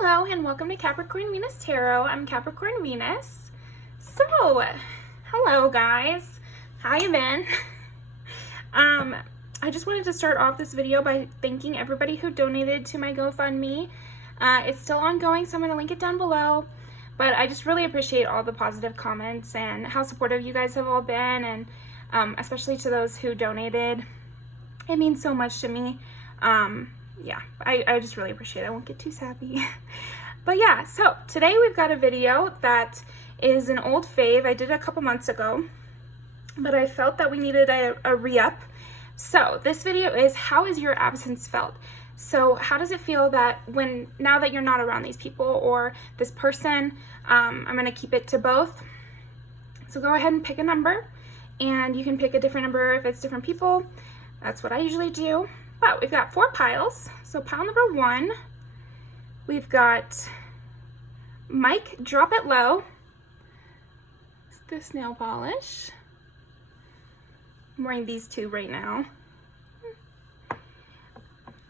Hello and welcome to Capricorn Venus Tarot. I'm Capricorn Venus. So, hello guys. How you been? I just wanted to start off this video by thanking everybody who donated to my GoFundMe. It's still ongoing, so I'm going to link it down below. But I just really appreciate all the positive comments and how supportive you guys have all been, and especially to those who donated. It means so much to me. Yeah, I just really appreciate it. I won't get too sappy. But yeah, so today we've got a video that is an old fave. I did it a couple months ago, but I felt that we needed a re-up. So this video is, how is your absence felt? So how does it feel that now that you're not around these people or this person? I'm going to keep it to both. So go ahead and pick a number, and you can pick a different number if it's different people. That's what I usually do. But we've got 4 piles. So pile number 1, we've got Mike, drop it low. It's this nail polish. I'm wearing these 2 right now.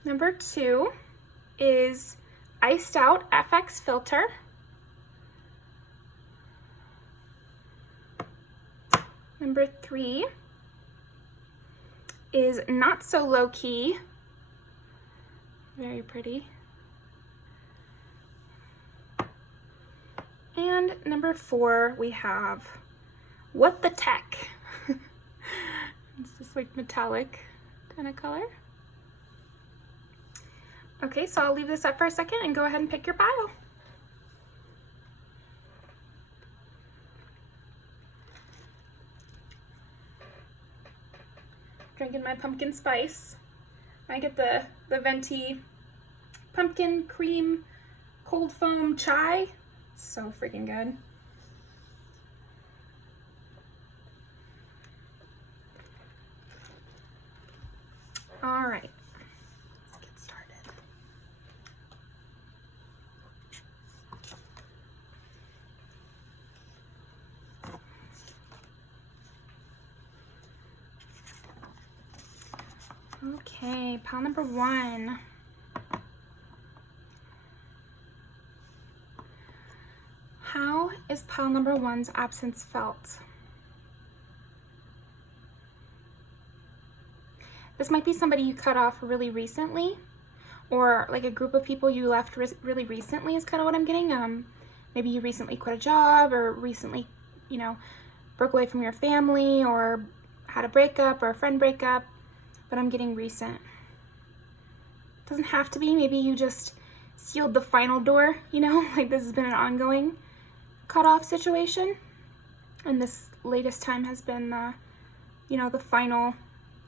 Number 2 is Iced Out FX Filter. Number 3 is Not So Low Key. Very pretty. And number 4, we have What the Tech. It's this like metallic kind of color. Okay, so I'll leave this up for a second and go ahead and pick your pile. Drinking my pumpkin spice. I get the venti pumpkin cream cold foam chai. It's so freaking good. All right, let's get started. Okay, pile number 1. How is pile number 1's absence felt? This might be somebody you cut off really recently, or like a group of people you left really recently is kind of what I'm getting. Maybe you recently quit a job, or recently, broke away from your family, or had a breakup or a friend breakup. But I'm getting recent. Doesn't have to be. Maybe you just sealed the final door, like this has been an ongoing cut-off situation. And this latest time has been, the final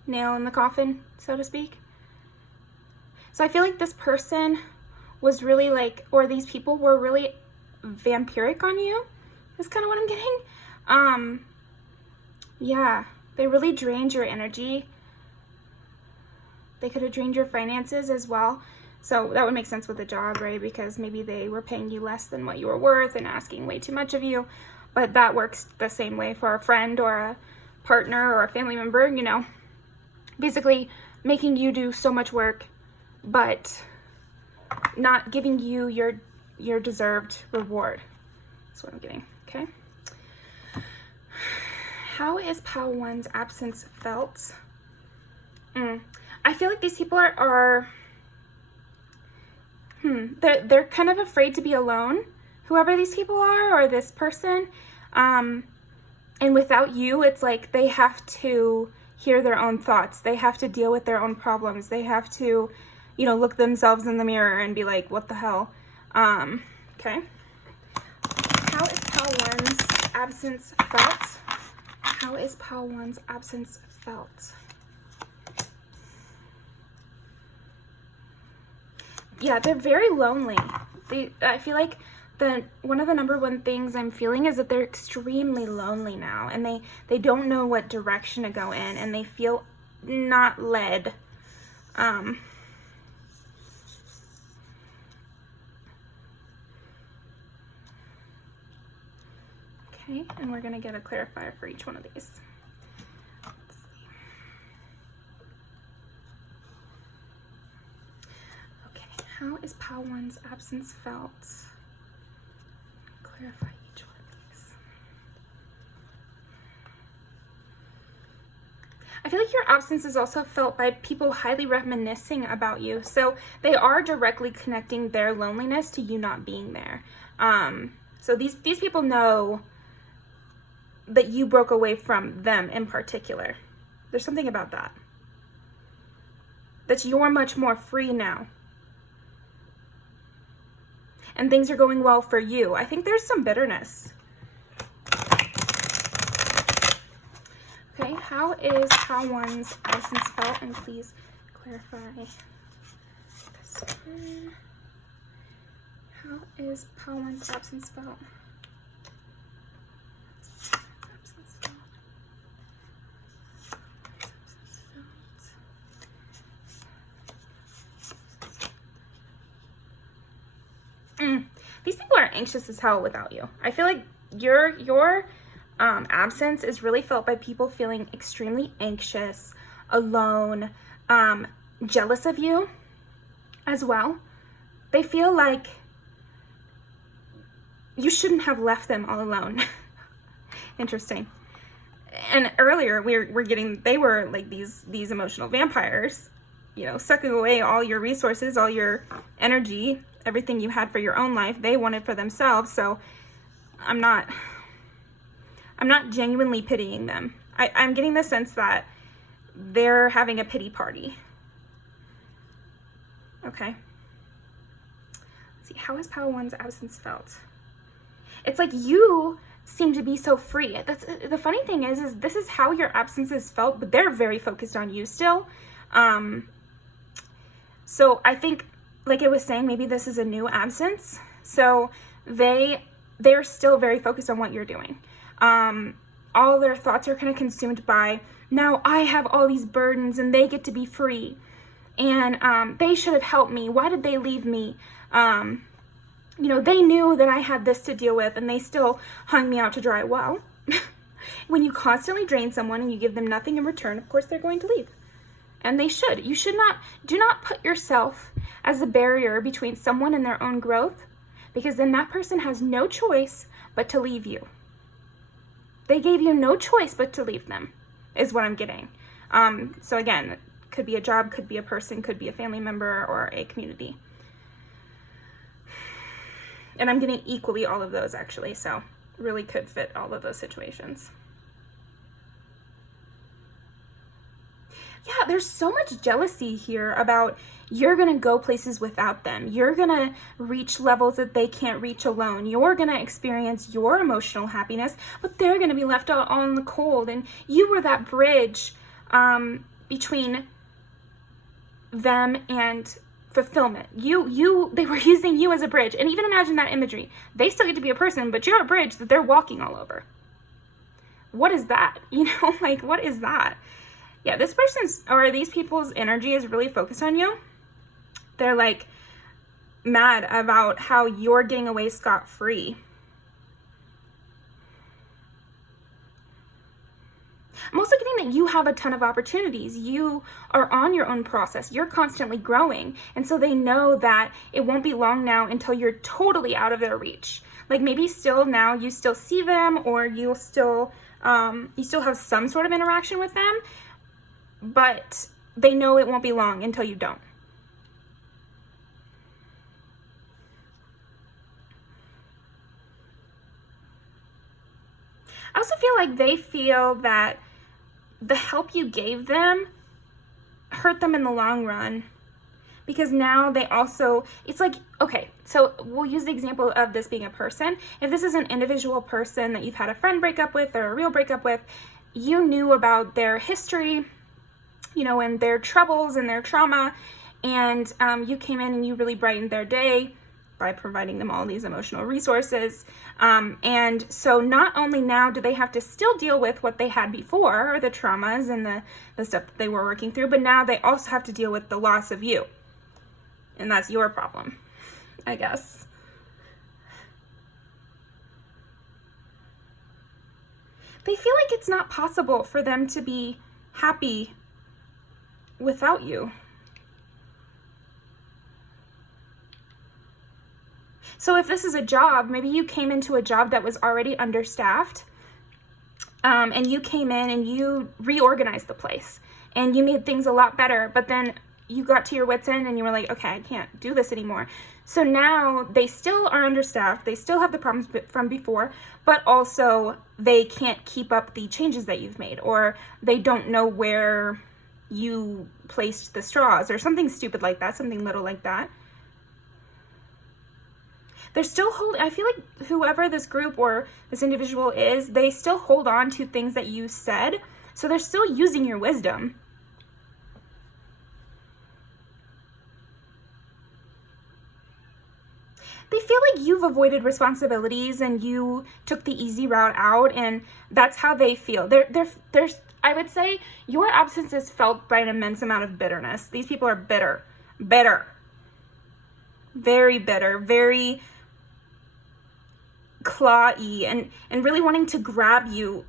nail in the coffin, so to speak. So I feel like this person was really or these people were really vampiric on you. That's kind of what I'm getting. Yeah, they really drained your energy. They could have drained your finances as well. So that would make sense with the job, right? Because maybe they were paying you less than what you were worth and asking way too much of you. But that works the same way for a friend or a partner or a family member, Basically making you do so much work, but not giving you your deserved reward. That's what I'm getting, okay? How is pile 1's absence felt? I feel like these people are they're kind of afraid to be alone, whoever these people are, or this person. And without you, it's like they have to hear their own thoughts. They have to deal with their own problems. They have to, look themselves in the mirror and be like, what the hell? Okay. How is pile 1's absence felt? How is pile 1's absence felt? Yeah, they're very lonely. I feel like one of the number 1 things I'm feeling is that they're extremely lonely now, and they don't know what direction to go in, and they feel not led. Okay, and we're gonna get a clarifier for each one of these. Let's see. Okay, how is Pile 1's absence felt? Clarify each one of these. I feel like your absence is also felt by people highly reminiscing about you. So they are directly connecting their loneliness to you not being there. So these people know that you broke away from them in particular. There's something about that. That you're much more free now. And things are going well for you. I think there's some bitterness. Okay, how is Pile 1's absence felt? And please clarify this one. How is Pile 1's absence felt? These people are anxious as hell without you. I feel like your absence is really felt by people feeling extremely anxious, alone, jealous of you as well. They feel like you shouldn't have left them all alone. Interesting. And earlier they were like these emotional vampires, you know, sucking away all your resources, all your energy, everything you had for your own life. They wanted for themselves. So I'm not genuinely pitying them. I'm getting the sense that they're having a pity party. Okay. Let's see, how is Pile 1's absence felt? It's like you seem to be so free. That's the funny thing is this is how your absence is felt, but they're very focused on you still. So I think, like I was saying, maybe this is a new absence. So they're still very focused on what you're doing. All their thoughts are kind of consumed by, now I have all these burdens and they get to be free. And they should have helped me. Why did they leave me? You know, they knew that I had this to deal with and they still hung me out to dry. Well, when you constantly drain someone and you give them nothing in return, of course they're going to leave. And they should. You should not, do not put yourself as a barrier between someone and their own growth, because then that person has no choice but to leave you. They gave you no choice but to leave them, is what I'm getting. So again, could be a job, could be a person, could be a family member or a community. And I'm getting equally all of those actually, so really could fit all of those situations. Yeah, there's so much jealousy here about you're going to go places without them. You're going to reach levels that they can't reach alone. You're going to experience your emotional happiness, but they're going to be left out on the cold. And you were that bridge between them and fulfillment. They were using you as a bridge. And even imagine that imagery. They still get to be a person, but you're a bridge that they're walking all over. What is that? You know, like, what is that? Yeah, this person's, or these people's energy is really focused on you. They're like mad about how you're getting away scot-free. I'm also getting that you have a ton of opportunities. You are on your own process. You're constantly growing. And so they know that it won't be long now until you're totally out of their reach. Like maybe still now you still see them, or you still have some sort of interaction with them, but they know it won't be long until you don't. I also feel like they feel that the help you gave them hurt them in the long run, because now they also, it's like, okay, so we'll use the example of this being a person. If this is an individual person that you've had a friend break up with or a real breakup with, you knew about their history, you know, and their troubles and their trauma, and you came in and you really brightened their day by providing them all these emotional resources. And so not only now do they have to still deal with what they had before, or the traumas and the stuff that they were working through, but now they also have to deal with the loss of you. And that's your problem, I guess. They feel like it's not possible for them to be happy without you. So if this is a job, maybe you came into a job that was already understaffed, and you came in and you reorganized the place and you made things a lot better, but then you got to your wits' end and you were like, okay, I can't do this anymore. So now they still are understaffed, they still have the problems from before, but also they can't keep up the changes that you've made, or they don't know where you placed the straws, or something stupid like that, something little like that. They're still holding, I feel like whoever this group or this individual is, they still hold on to things that you said, so they're still using your wisdom. They feel like you've avoided responsibilities and you took the easy route out, and that's how they feel. There's, I would say your absence is felt by an immense amount of bitterness. These people are bitter, very bitter, very clawy, and really wanting to grab you.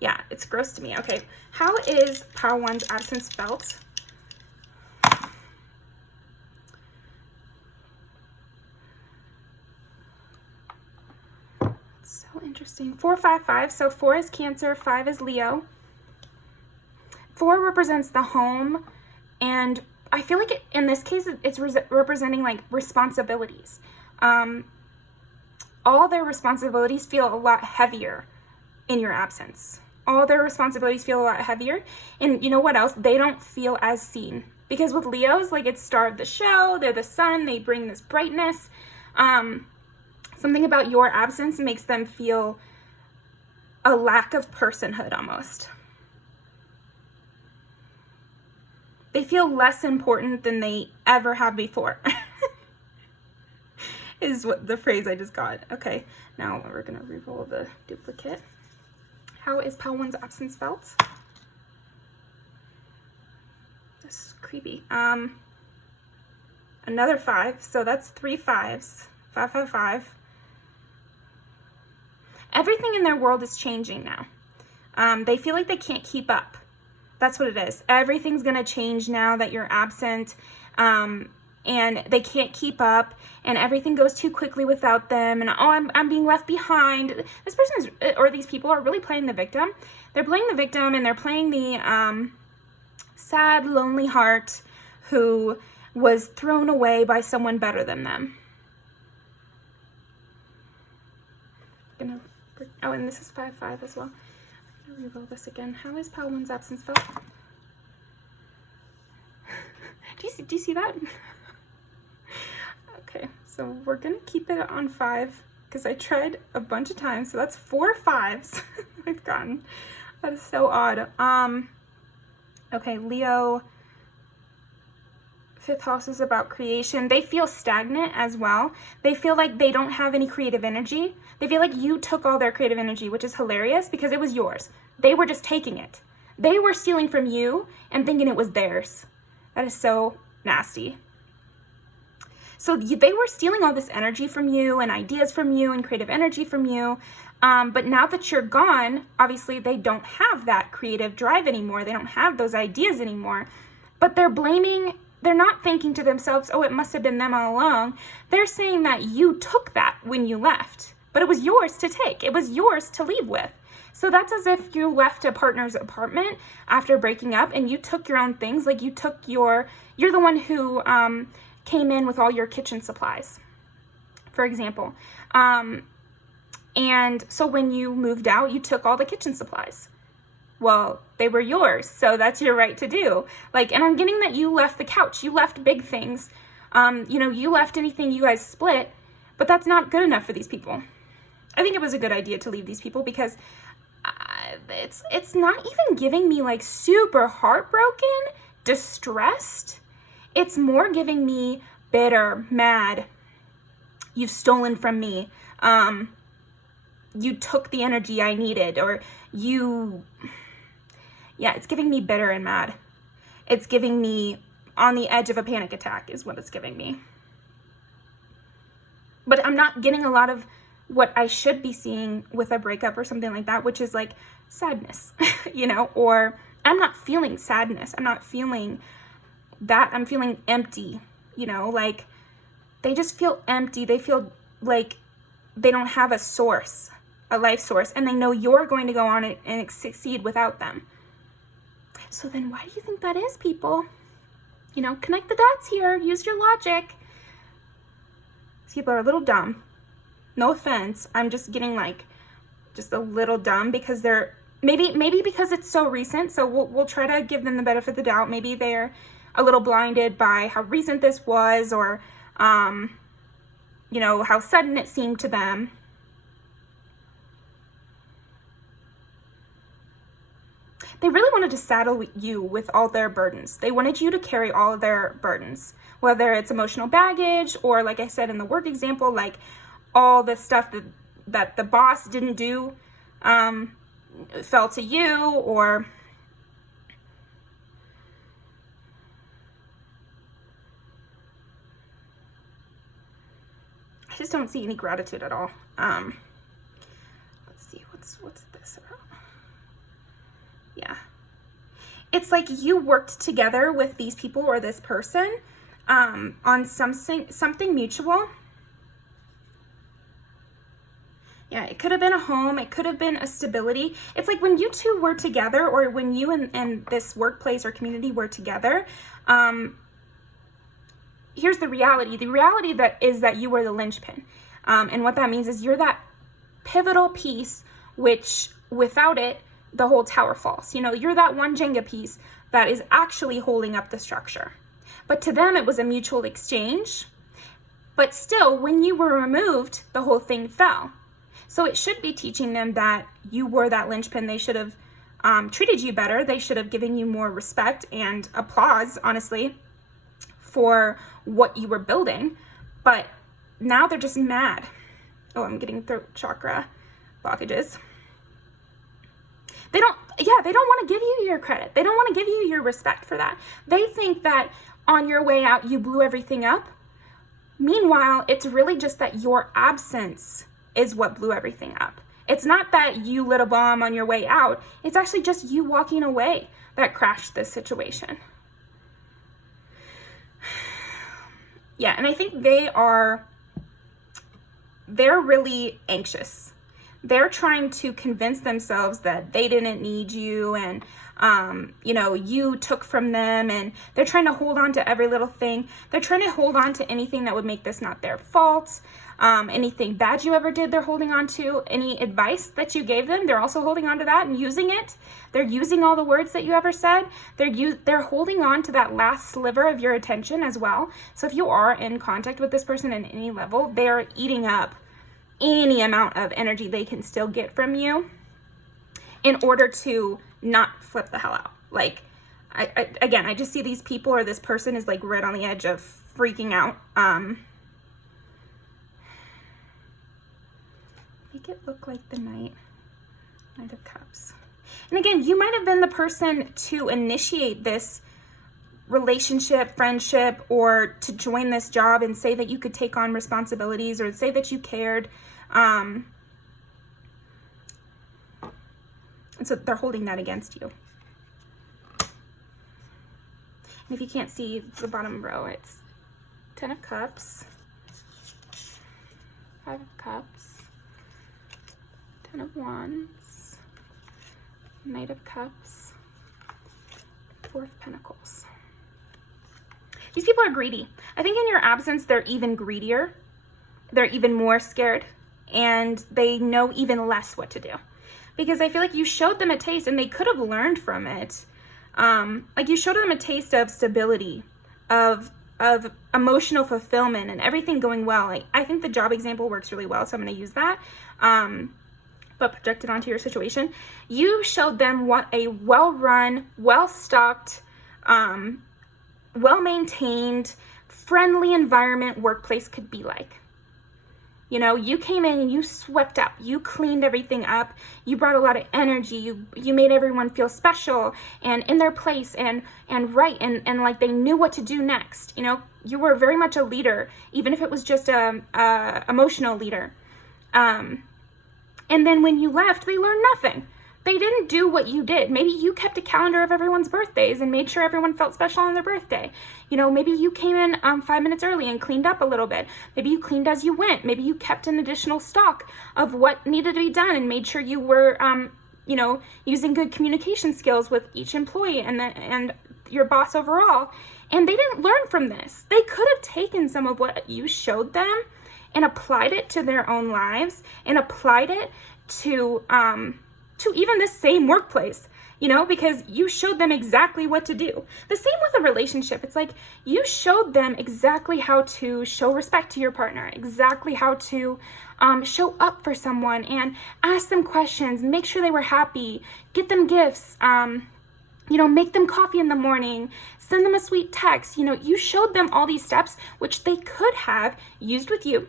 Yeah, it's gross to me. Okay, how is Pile 1's absence felt? So interesting. 4, 5, 5. So 4 is Cancer, 5 is Leo. 4 represents the home, and I feel like in this case it's representing like responsibilities. All their responsibilities feel a lot heavier in your absence. All their responsibilities feel a lot heavier, and you know what else? They don't feel as seen, because with Leos, like, it's star of the show, they're the sun, they bring this brightness. Something about your absence makes them feel a lack of personhood almost. They feel less important than they ever have before. Is what the phrase I just got. Okay, now we're gonna re-roll the duplicate. How is Pile 1's absence felt? This is creepy. Another 5, so that's 3 5s. 5, 5, 5. Everything in their world is changing now. They feel like they can't keep up. That's what it is. Everything's gonna change now that you're absent. And they can't keep up, and everything goes too quickly without them, and I'm being left behind. This person is, or these people are really playing the victim. They're playing the victim, and they're playing the sad, lonely heart who was thrown away by someone better than them. Oh, and this is 5, 5 as well. I'm gonna re-roll this again. How is Pile 1's absence felt? Do you see that? Okay, so we're gonna keep it on 5 because I tried a bunch of times. So that's 4 5s I've gotten. That is so odd. Okay, Leo, 5th house is about creation. They feel stagnant as well. They feel like they don't have any creative energy. They feel like you took all their creative energy, which is hilarious because it was yours. They were just taking it. They were stealing from you and thinking it was theirs. That is so nasty. So they were stealing all this energy from you and ideas from you and creative energy from you. But now that you're gone, obviously they don't have that creative drive anymore. They don't have those ideas anymore. But they're not thinking to themselves, oh, it must have been them all along. They're saying that you took that when you left. But it was yours to take. It was yours to leave with. So that's as if you left a partner's apartment after breaking up and you took your own things. Like you're the one who came in with all your kitchen supplies, for example. And so when you moved out, you took all the kitchen supplies. Well, they were yours, so that's your right to do. Like, and I'm getting that you left the couch, you left big things, you left anything you guys split, but that's not good enough for these people. I think it was a good idea to leave these people because it's not even giving me like super heartbroken, distressed. It's more giving me bitter, mad. You've stolen from me. You took the energy I needed, or it's giving me bitter and mad. It's giving me on the edge of a panic attack is what it's giving me. But I'm not getting a lot of what I should be seeing with a breakup or something like that, which is like sadness, or I'm not feeling sadness. I'm not feeling that. I'm feeling empty, like they just feel empty. They feel like they don't have a source, a life source, and they know you're going to go on it and succeed without them. So then why do you think that is, people? You know, connect the dots here. Use your logic. These people are a little dumb. No offense. I'm just getting like just a little dumb because they're maybe because it's so recent. So we'll try to give them the benefit of the doubt. Maybe they're a little blinded by how recent this was, or you know, how sudden it seemed to them. They really wanted to saddle you with all their burdens. They wanted you to carry all of their burdens, whether it's emotional baggage or, like I said in the work example, like all the stuff that the boss didn't do fell to you, or I just don't see any gratitude at all. Let's see, what's this about? Yeah. It's like you worked together with these people or this person on something mutual. Yeah, it could have been a home. It could have been a stability. It's like when you two were together, or when you and this workplace or community were together, here's the reality. The reality that you were the linchpin. And what that means is you're that pivotal piece, which without it, the whole tower falls. You know, you're that one Jenga piece that is actually holding up the structure. But to them, it was a mutual exchange. But still, when you were removed, the whole thing fell. So it should be teaching them that you were that linchpin. They should have treated you better. They should have given you more respect and applause, honestly, for what you were building. But now they're just mad. Oh, I'm getting throat chakra blockages. They don't want to give you your credit. They don't want to give you your respect for that. They think that on your way out, you blew everything up. Meanwhile, it's really just that your absence is what blew everything up. It's not that you lit a bomb on your way out. It's actually just you walking away that crashed this situation. Yeah, and I think they're really anxious. They're trying to convince themselves that they didn't need you, and you know, you took from them, and they're trying to hold on to every little thing. They're trying to hold on to anything that would make this not their fault. Anything bad you ever did, they're holding on to. Any advice that you gave them, they're also holding on to that and using it. They're using all the words that you ever said. They're holding on to that last sliver of your attention as well. So if you are in contact with this person at any level, they're eating up any amount of energy they can still get from you in order to not flip the hell out. Like, I just see these people, or this person is like right on the edge of freaking out. Make it look like the Knight of Cups. And again, you might have been the person to initiate this relationship, friendship, or to join this job and say that you could take on responsibilities, or say that you cared. And so they're holding that against you. And if you can't see the bottom row, it's 10 of Cups, 5 of Cups, 10 of Wands, Knight of Cups, 4 of Pentacles. These people are greedy. I think in your absence, they're even greedier. They're even more scared, and they know even less what to do. Because I feel like you showed them a taste, and they could have learned from it. Like you showed them a taste of stability, of emotional fulfillment, and everything going well. Like, I think the job example works really well, so I'm going to use that. But project it onto your situation. You showed them what a well-run, well-stocked, well-maintained, friendly environment workplace could be like. You know, you came in and you swept up, you cleaned everything up, you brought a lot of energy, you made everyone feel special and in their place and right, and like they knew what to do next. You know, you were very much a leader, even if it was just a emotional leader. And then when you left, they learned nothing. They didn't do what you did. Maybe you kept a calendar of everyone's birthdays and made sure everyone felt special on their birthday. Maybe you came in 5 minutes early and cleaned up a little bit. Maybe you cleaned as you went. Maybe you kept an additional stock of what needed to be done and made sure you were, using good communication skills with each employee and your boss overall. And they didn't learn from this. They could have taken some of what you showed them and applied it to their own lives and applied it to even this same workplace, because you showed them exactly what to do. The same with a relationship. It's like you showed them exactly how to show respect to your partner, exactly how to show up for someone and ask them questions, make sure they were happy, get them gifts, make them coffee in the morning, send them a sweet text. You showed them all these steps, which they could have used with you.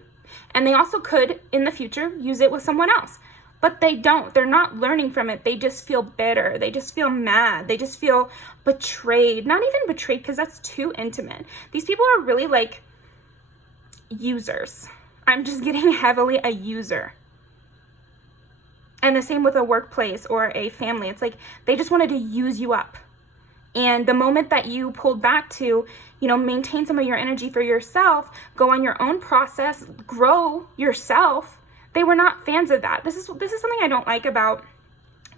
And they also could, in the future, use it with someone else. But they don't. They're not learning from it. They just feel bitter. They just feel mad. They just feel betrayed. Not even betrayed, because that's too intimate. These people are really like users. I'm just getting heavily a user. And the same with a workplace or a family. It's like they just wanted to use you up. And the moment that you pulled back to, maintain some of your energy for yourself, go on your own process, grow yourself, they were not fans of that. This is something I don't like about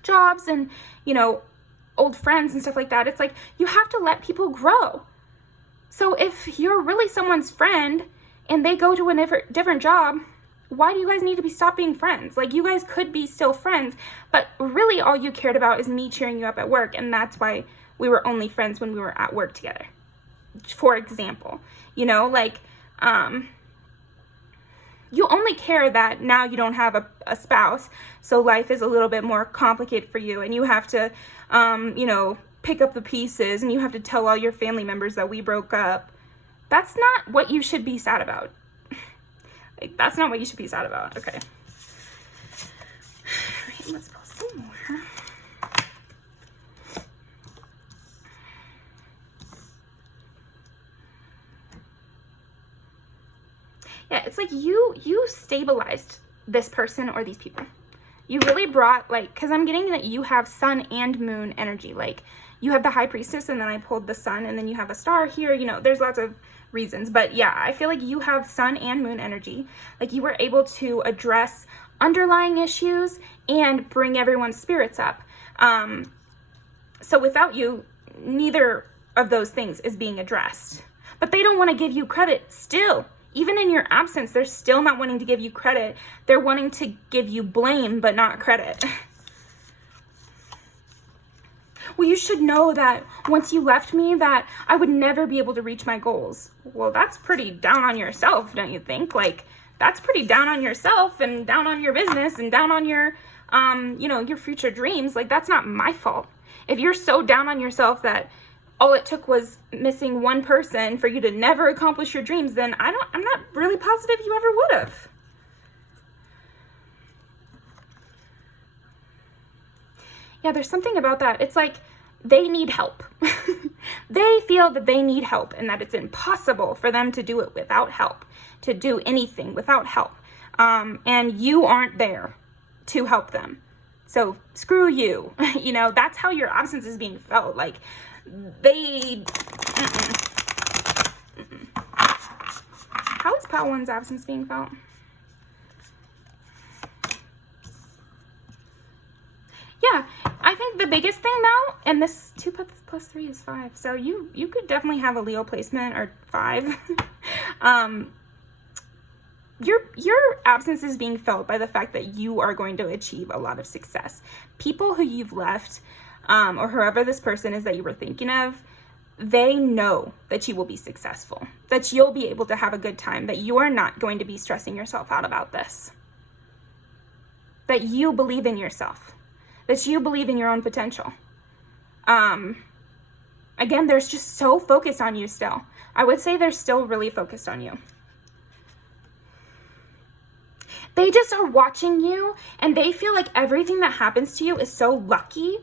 jobs and, old friends and stuff like that. It's like you have to let people grow. So if you're really someone's friend and they go to a different job, why do you guys need to stop being friends? Like, you guys could be still friends, but really all you cared about is me cheering you up at work, and that's why we were only friends when we were at work together. For example, you only care that now you don't have a spouse, so life is a little bit more complicated for you, and you have to, pick up the pieces, and you have to tell all your family members that we broke up. That's not what you should be sad about. That's not what you should be sad about. Okay. All right, let's pull some more. Yeah, it's like you stabilized this person or these people. You really brought, because I'm getting that you have sun and moon energy. Like, you have the high priestess, and then I pulled the sun, and then you have a star here. There's lots of reasons. But yeah, I feel like you have sun and moon energy. Like, you were able to address underlying issues and bring everyone's spirits up. So without you, neither of those things is being addressed. But they don't want to give you credit still. Even in your absence, they're still not wanting to give you credit. They're wanting to give you blame, but not credit. Well, you should know that once you left me, that I would never be able to reach my goals. Well, that's pretty down on yourself, don't you think? Like, that's pretty down on yourself and down on your business and down on your, your future dreams. Like, that's not my fault. If you're so down on yourself that all it took was missing one person for you to never accomplish your dreams, then I'm not really positive you ever would have. Yeah, there's something about that. It's like they need help. They feel that they need help and that it's impossible for them to do it without help, to do anything without help. And you aren't there to help them. So screw you. That's how your absence is being felt. Like, How is Pal 1's absence being felt? Yeah, I think the biggest thing now, and this 2 plus 3 is 5, so you could definitely have a Leo placement, or 5. Your absence is being felt by the fact that you are going to achieve a lot of success. People who you've left, or whoever this person is that you were thinking of, they know that you will be successful, that you'll be able to have a good time, that you are not going to be stressing yourself out about this, that you believe in yourself, that you believe in your own potential. Again, they're just so focused on you still. I would say they're still really focused on you. They just are watching you, and they feel like everything that happens to you is so lucky,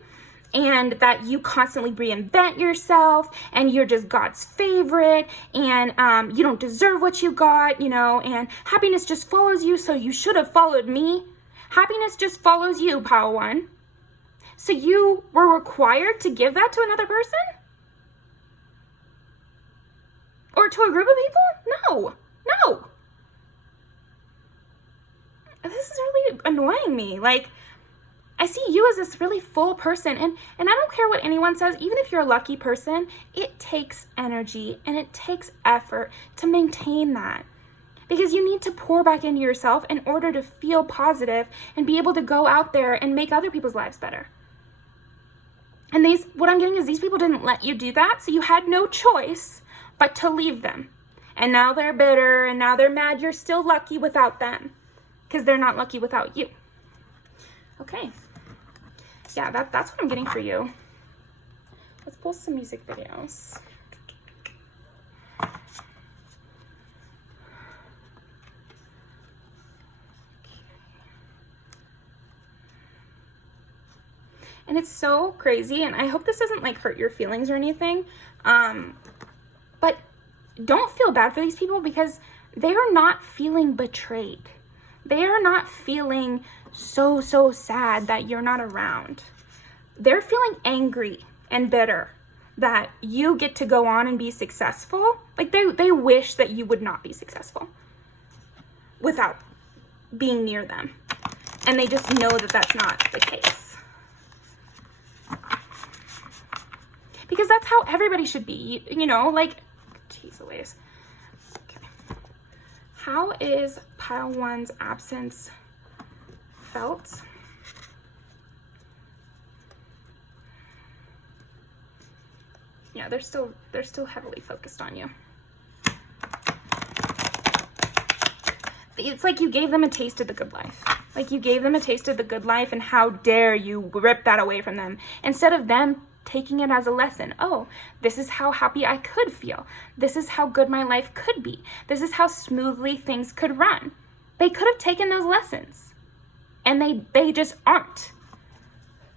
and that you constantly reinvent yourself, and you're just God's favorite, and you don't deserve what you got, and happiness just follows you, so you should have followed me. Happiness just follows you, Pal 1. So you were required to give that to another person? Or to a group of people? No. This is really annoying me. Like, I see you as this really full person, and I don't care what anyone says, even if you're a lucky person, it takes energy and it takes effort to maintain that. Because you need to pour back into yourself in order to feel positive and be able to go out there and make other people's lives better. And what I'm getting is these people didn't let you do that, so you had no choice but to leave them. And now they're bitter, and now they're mad you're still lucky without them, because they're not lucky without you. Okay. Yeah, that's what I'm getting for you. Let's pull some music videos. And it's so crazy, and I hope this doesn't like hurt your feelings or anything, but don't feel bad for these people, because they are not feeling betrayed. They are not feeling so sad that you're not around. They're feeling angry and bitter that you get to go on and be successful. Like they wish that you would not be successful without being near them. And they just know that that's not the case. Because that's how everybody should be, you know, like, geez Louise. Okay. How is pile one's absence felt? Yeah, they're still heavily focused on you. It's like you gave them a taste of the good life. Like you gave them a taste of the good life, and how dare you rip that away from them, instead of them taking it as a lesson. Oh, this is how happy I could feel. This is how good my life could be. This is how smoothly things could run. They could have taken those lessons, and they just aren't.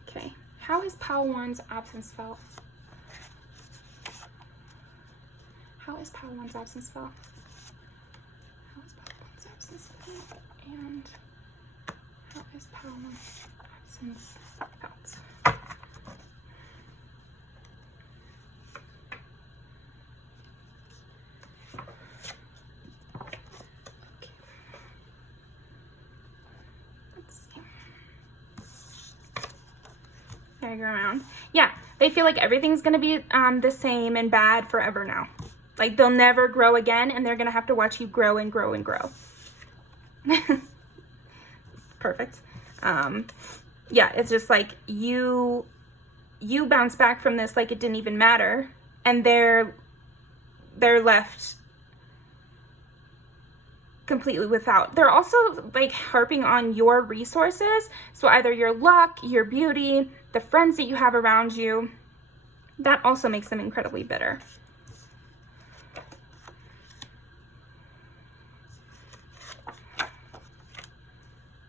Okay, how is pile one's absence felt? How is pile one's absence felt? How is pile one's absence felt? And how is pile one's absence felt? Go around. Yeah, they feel like everything's gonna be the same and bad forever now. Like they'll never grow again, and they're gonna have to watch you grow and grow and grow. Perfect. Yeah, it's just like you bounce back from this like it didn't even matter, and they're left completely without. They're also like harping on your resources, so either your luck, your beauty, the friends that you have around you. That also makes them incredibly bitter.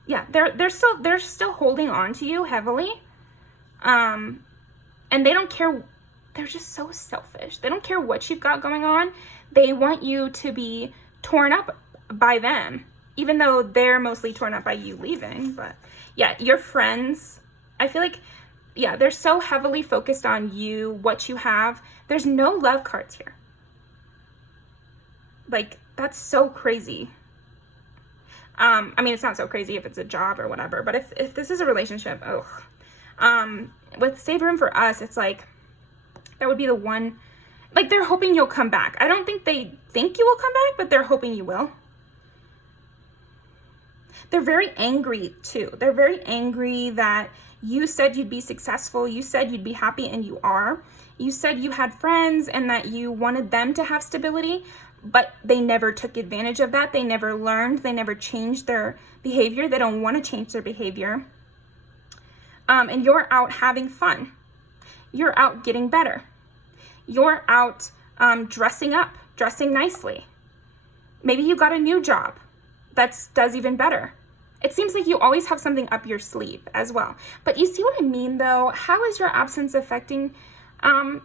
Yeah, they're still holding on to you heavily, and they don't care. They're just so selfish. They don't care what you've got going on. They want you to be torn up by them, even though they're mostly torn up by you leaving. But yeah, your friends, I feel like, yeah, they're so heavily focused on you, what you have. There's no love cards here. Like, that's so crazy. I mean, it's not so crazy if it's a job or whatever, but if this is a relationship, with Save Room for Us, it's like, that would be the one, like, they're hoping you'll come back. I don't think they think you will come back, but they're hoping you will. They're very angry too. They're very angry that you said you'd be successful. You said you'd be happy, and you are. You said you had friends and that you wanted them to have stability, but they never took advantage of that. They never learned. They never changed their behavior. They don't want to change their behavior. And you're out having fun. You're out getting better. You're out dressing up, dressing nicely. Maybe you got a new job that does even better. It seems like you always have something up your sleeve as well. But you see what I mean, though? How is your absence affecting, how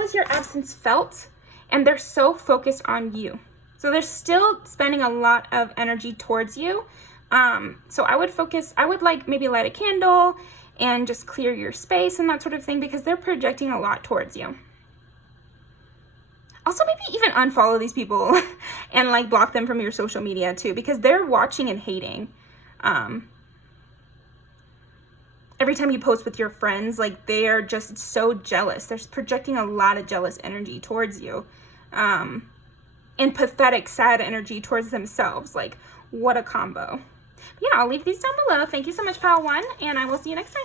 is your absence felt? And they're so focused on you. So they're still spending a lot of energy towards you. So I would like maybe light a candle and just clear your space and that sort of thing, because they're projecting a lot towards you. Also, maybe even unfollow these people and like block them from your social media too, because they're watching and hating. Every time you post with your friends, like they are just so jealous. They're projecting a lot of jealous energy towards you. And pathetic, sad energy towards themselves. Like, what a combo. But yeah, I'll leave these down below. Thank you so much, Pile 1, and I will see you next time.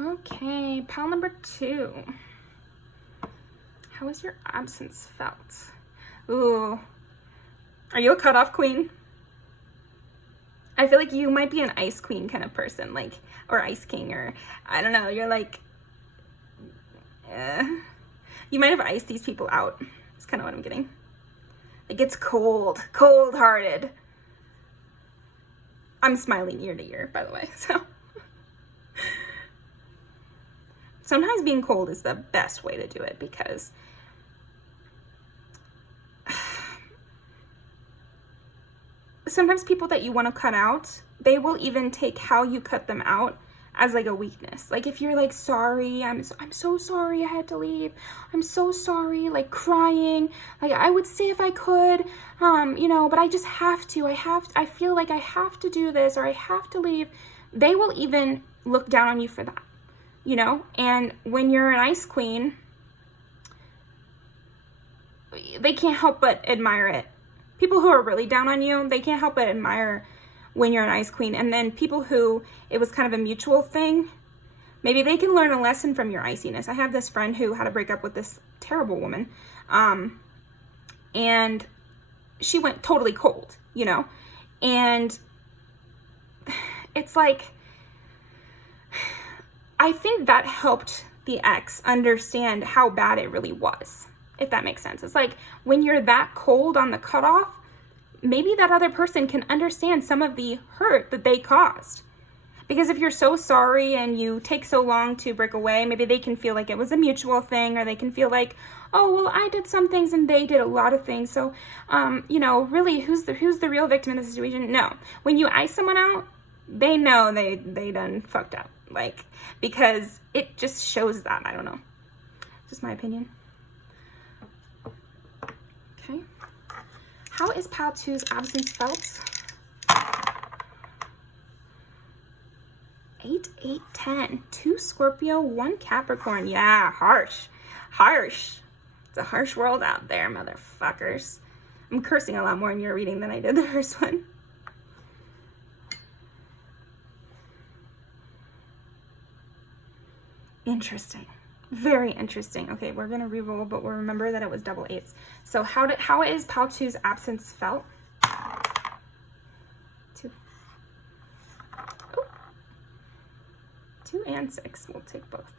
Okay, pile number 2. How has your absence felt? Ooh. Are you a cutoff queen? I feel like you might be an ice queen kind of person, like, or ice king, or I don't know. You're like, you might have iced these people out. That's kind of what I'm getting. Like, it's cold-hearted. I'm smiling ear to ear, by the way, so. Sometimes being cold is the best way to do it, because sometimes people that you want to cut out, they will even take how you cut them out as like a weakness. Like if you're like, sorry, I'm so sorry I had to leave. I'm so sorry, like crying. Like I would say if I could, you know, but I just have to. I feel like I have to do this, or I have to leave. They will even look down on you for that. You know, and when you're an ice queen, they can't help but admire it. People who are really down on you, they can't help but admire when you're an ice queen. And then people who it was kind of a mutual thing, maybe they can learn a lesson from your iciness. I have this friend who had to break up with this terrible woman, and she went totally cold, you know, and it's like, I think that helped the ex understand how bad it really was, if that makes sense. It's like when you're that cold on the cutoff, maybe that other person can understand some of the hurt that they caused. Because if you're so sorry and you take so long to break away, maybe they can feel like it was a mutual thing, or they can feel like, oh, well, I did some things and they did a lot of things. So, you know, really, who's the real victim in this situation? No. When you ice someone out, they know they done fucked up. Like, because it just shows that. I don't know. Just my opinion. Okay. How is pile 2's absence felt? 8, 8, 10. 2 Scorpio, 1 Capricorn. Yeah, harsh. Harsh. It's a harsh world out there, motherfuckers. I'm cursing a lot more in your reading than I did the first one. Interesting. Very interesting. Okay, we're going to re-roll, but we'll remember that it was double 8s. So how is pile 2's absence felt? 2. Oh. 2 and 6. We'll take both.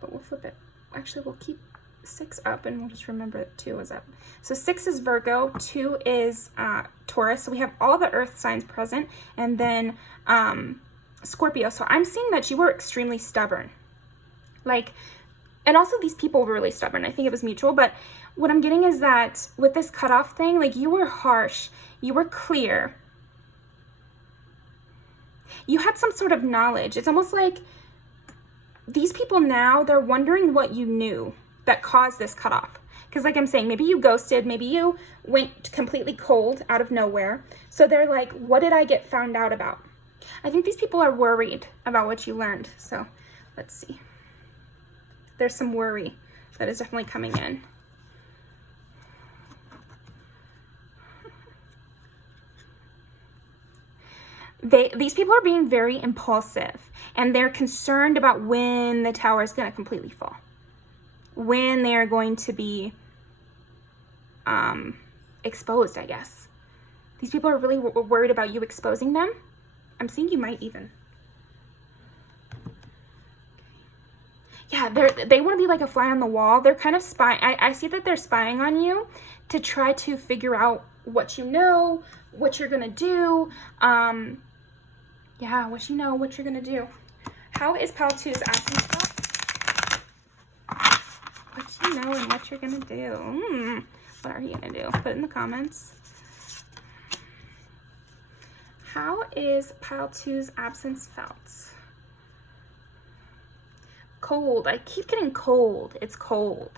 But we'll flip it. Actually, we'll keep 6 up and we'll just remember that 2 is up. So 6 is Virgo, 2 is Taurus. So we have all the earth signs present, and then Scorpio. So I'm seeing that you were extremely stubborn. Like, and also these people were really stubborn. I think it was mutual, but what I'm getting is that with this cutoff thing, like you were harsh, you were clear. You had some sort of knowledge. It's almost like these people now, they're wondering what you knew that caused this cutoff. Because like I'm saying, maybe you ghosted, maybe you went completely cold out of nowhere. So they're like, what did I get found out about? I think these people are worried about what you learned. So let's see. There's some worry that is definitely coming in. These people are being very impulsive, and they're concerned about when the tower is going to completely fall, when they are going to be exposed, I guess. These people are really worried about you exposing them. I'm seeing you might even. Yeah, they want to be like a fly on the wall. They're kind of spying. I see that they're spying on you to try to figure out what you know, what you're gonna do. Yeah, what you know, what you're gonna do. How is Pile 2's absence felt? What you know and what you're gonna do. What are you gonna do? Put it in the comments. How is Pile 2's absence felt? Cold. I keep getting cold. It's cold.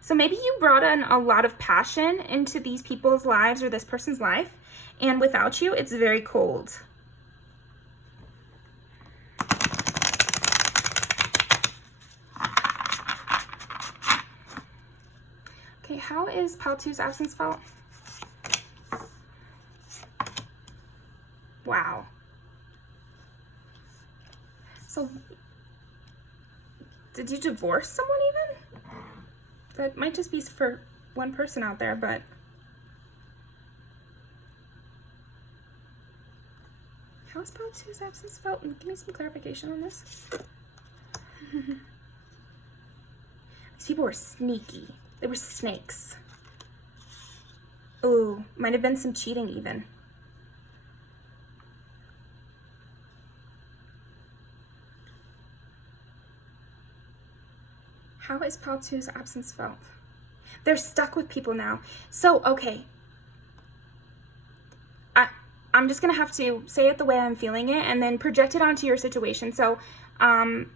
So maybe you brought in a lot of passion into these people's lives or this person's life, and without you, it's very cold. Okay, how is Pile 2's absence felt? Wow. So, did you divorce someone even? That might just be for one person out there, but how is Pile 2's absence felt? Give me some clarification on this. These people were sneaky. They were snakes. Ooh, might have been some cheating even. How is Pile 2's absence felt? They're stuck with people now. So, okay. I'm just going to have to say it the way I'm feeling it and then project it onto your situation. So, I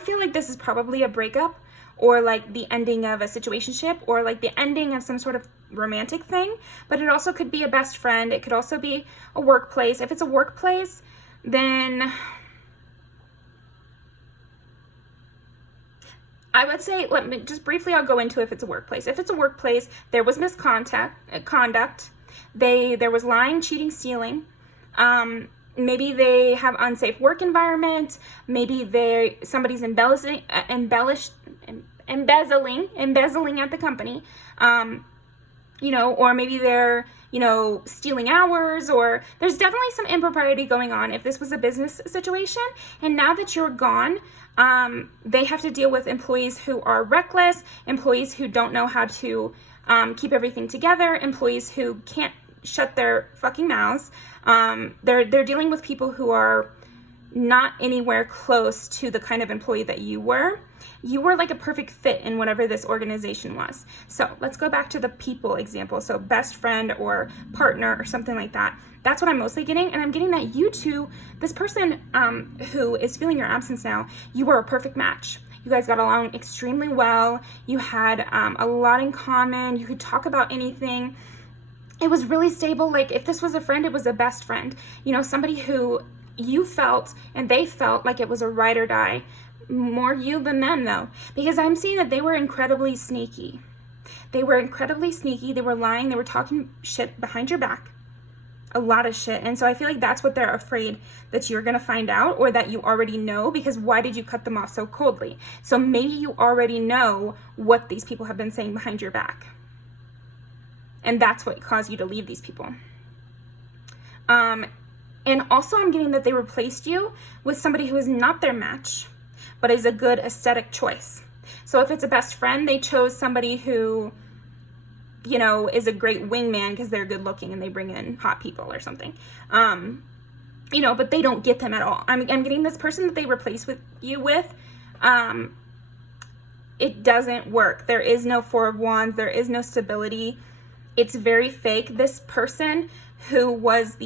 feel like this is probably a breakup or like the ending of a situationship or like the ending of some sort of romantic thing. But it also could be a best friend. It could also be a workplace. If it's a workplace, then I would say, let me just briefly, I'll go into if it's a workplace. If it's a workplace, there was conduct. There was lying, cheating, stealing. Maybe they have unsafe work environment. Maybe somebody's embezzling at the company. Or maybe they're, stealing hours, or there's definitely some impropriety going on if this was a business situation. And now that you're gone, they have to deal with employees who are reckless, employees who don't know how to keep everything together, employees who can't shut their fucking mouths. They're dealing with people who are not anywhere close to the kind of employee that you were. You were like a perfect fit in whatever this organization was. So let's go back to the people example. So best friend or partner or something like that. That's what I'm mostly getting. And I'm getting that you two, this person who is feeling your absence now, you were a perfect match. You guys got along extremely well. You had a lot in common. You could talk about anything. It was really stable. Like if this was a friend, it was a best friend. Somebody who you felt and they felt like it was a ride or die. More you than them though, because I'm seeing that they were incredibly sneaky. They were lying, they were talking shit behind your back, a lot of shit. And so I feel like that's what they're afraid that you're gonna find out, or that you already know, because why did you cut them off so coldly? So maybe you already know what these people have been saying behind your back, and that's what caused you to leave these people. And also I'm getting that they replaced you with somebody who is not their match, but is a good aesthetic choice. So if it's a best friend, they chose somebody who, is a great wingman because they're good looking and they bring in hot people or something. But they don't get them at all. I'm getting this person that they replace you with. It doesn't work. There is no Four of Wands. There is no stability. It's very fake. This person who's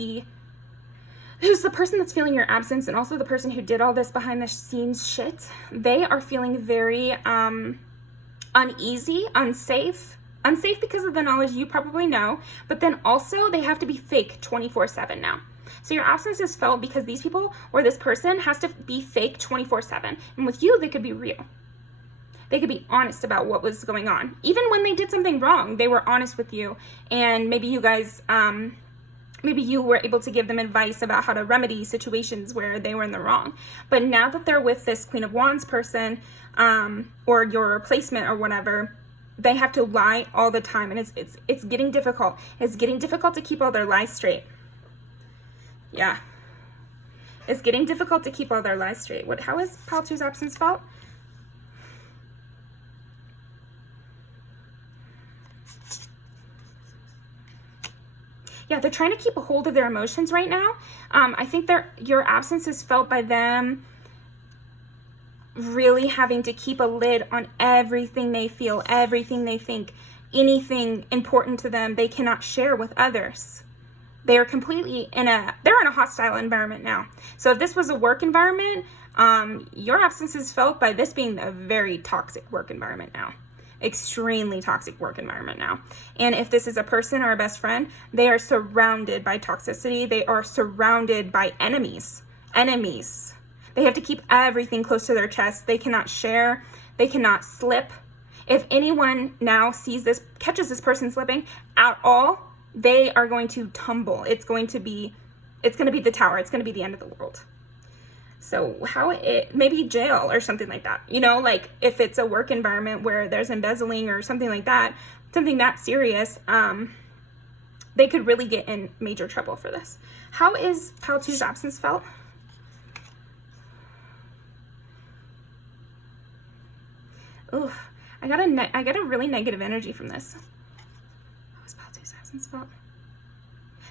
the person that's feeling your absence, and also the person who did all this behind the scenes shit, they are feeling very uneasy, unsafe because of the knowledge you probably know, but then also they have to be fake 24/7 now. So your absence is felt because these people or this person has to be fake 24/7, and with you, they could be real. They could be honest about what was going on. Even when they did something wrong, they were honest with you, and maybe you guys, maybe you were able to give them advice about how to remedy situations where they were in the wrong. But now that they're with this Queen of Wands person, or your replacement or whatever, they have to lie all the time, and it's getting difficult. It's getting difficult to keep all their lies straight. Yeah. It's getting difficult to keep all their lies straight. How is Pile 2's absence felt? Yeah, they're trying to keep a hold of their emotions right now. I think your absence is felt by them really having to keep a lid on everything they feel, everything they think, anything important to them they cannot share with others. They are completely they're in a hostile environment now. So if this was a work environment, your absence is felt by this being a very toxic work environment now. Extremely toxic work environment now. And if this is a person or a best friend, they are surrounded by toxicity. They are surrounded by enemies. They have to keep everything close to their chest. They cannot share. They cannot slip. If anyone now catches this person slipping at all, they are going to tumble. It's going to be the tower. It's going to be the end of the world. So maybe jail or something like that. Like if it's a work environment where there's embezzling or something like that, something that serious, they could really get in major trouble for this. How is Pile 2's absence felt? Ooh, I got a really negative energy from this. How is Pile 2's absence felt?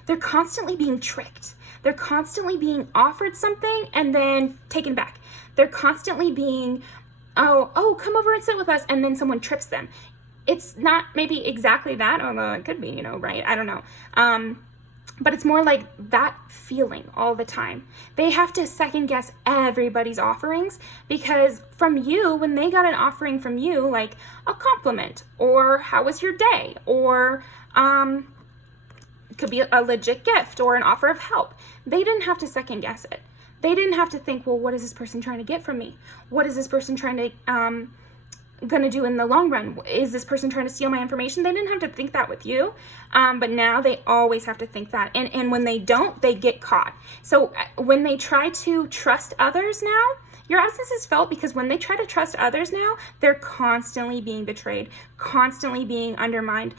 They're constantly being tricked. They're constantly being offered something and then taken back. They're constantly being, oh, come over and sit with us, and then someone trips them. It's not maybe exactly that, although it could be, right? I don't know. But it's more like that feeling all the time. They have to second guess everybody's offerings, because from you, when they got an offering from you, like a compliment or how was your day, or it could be a legit gift or an offer of help, they didn't have to second guess it. They didn't have to think, well, what is this person trying to get from me? What is this person trying to gonna do in the long run? Is this person trying to steal my information? They didn't have to think that with you, but now they always have to think that, and when they don't, they get caught. So when they try to trust others now, your absence is felt because when they try to trust others now, they're constantly being betrayed, constantly being undermined.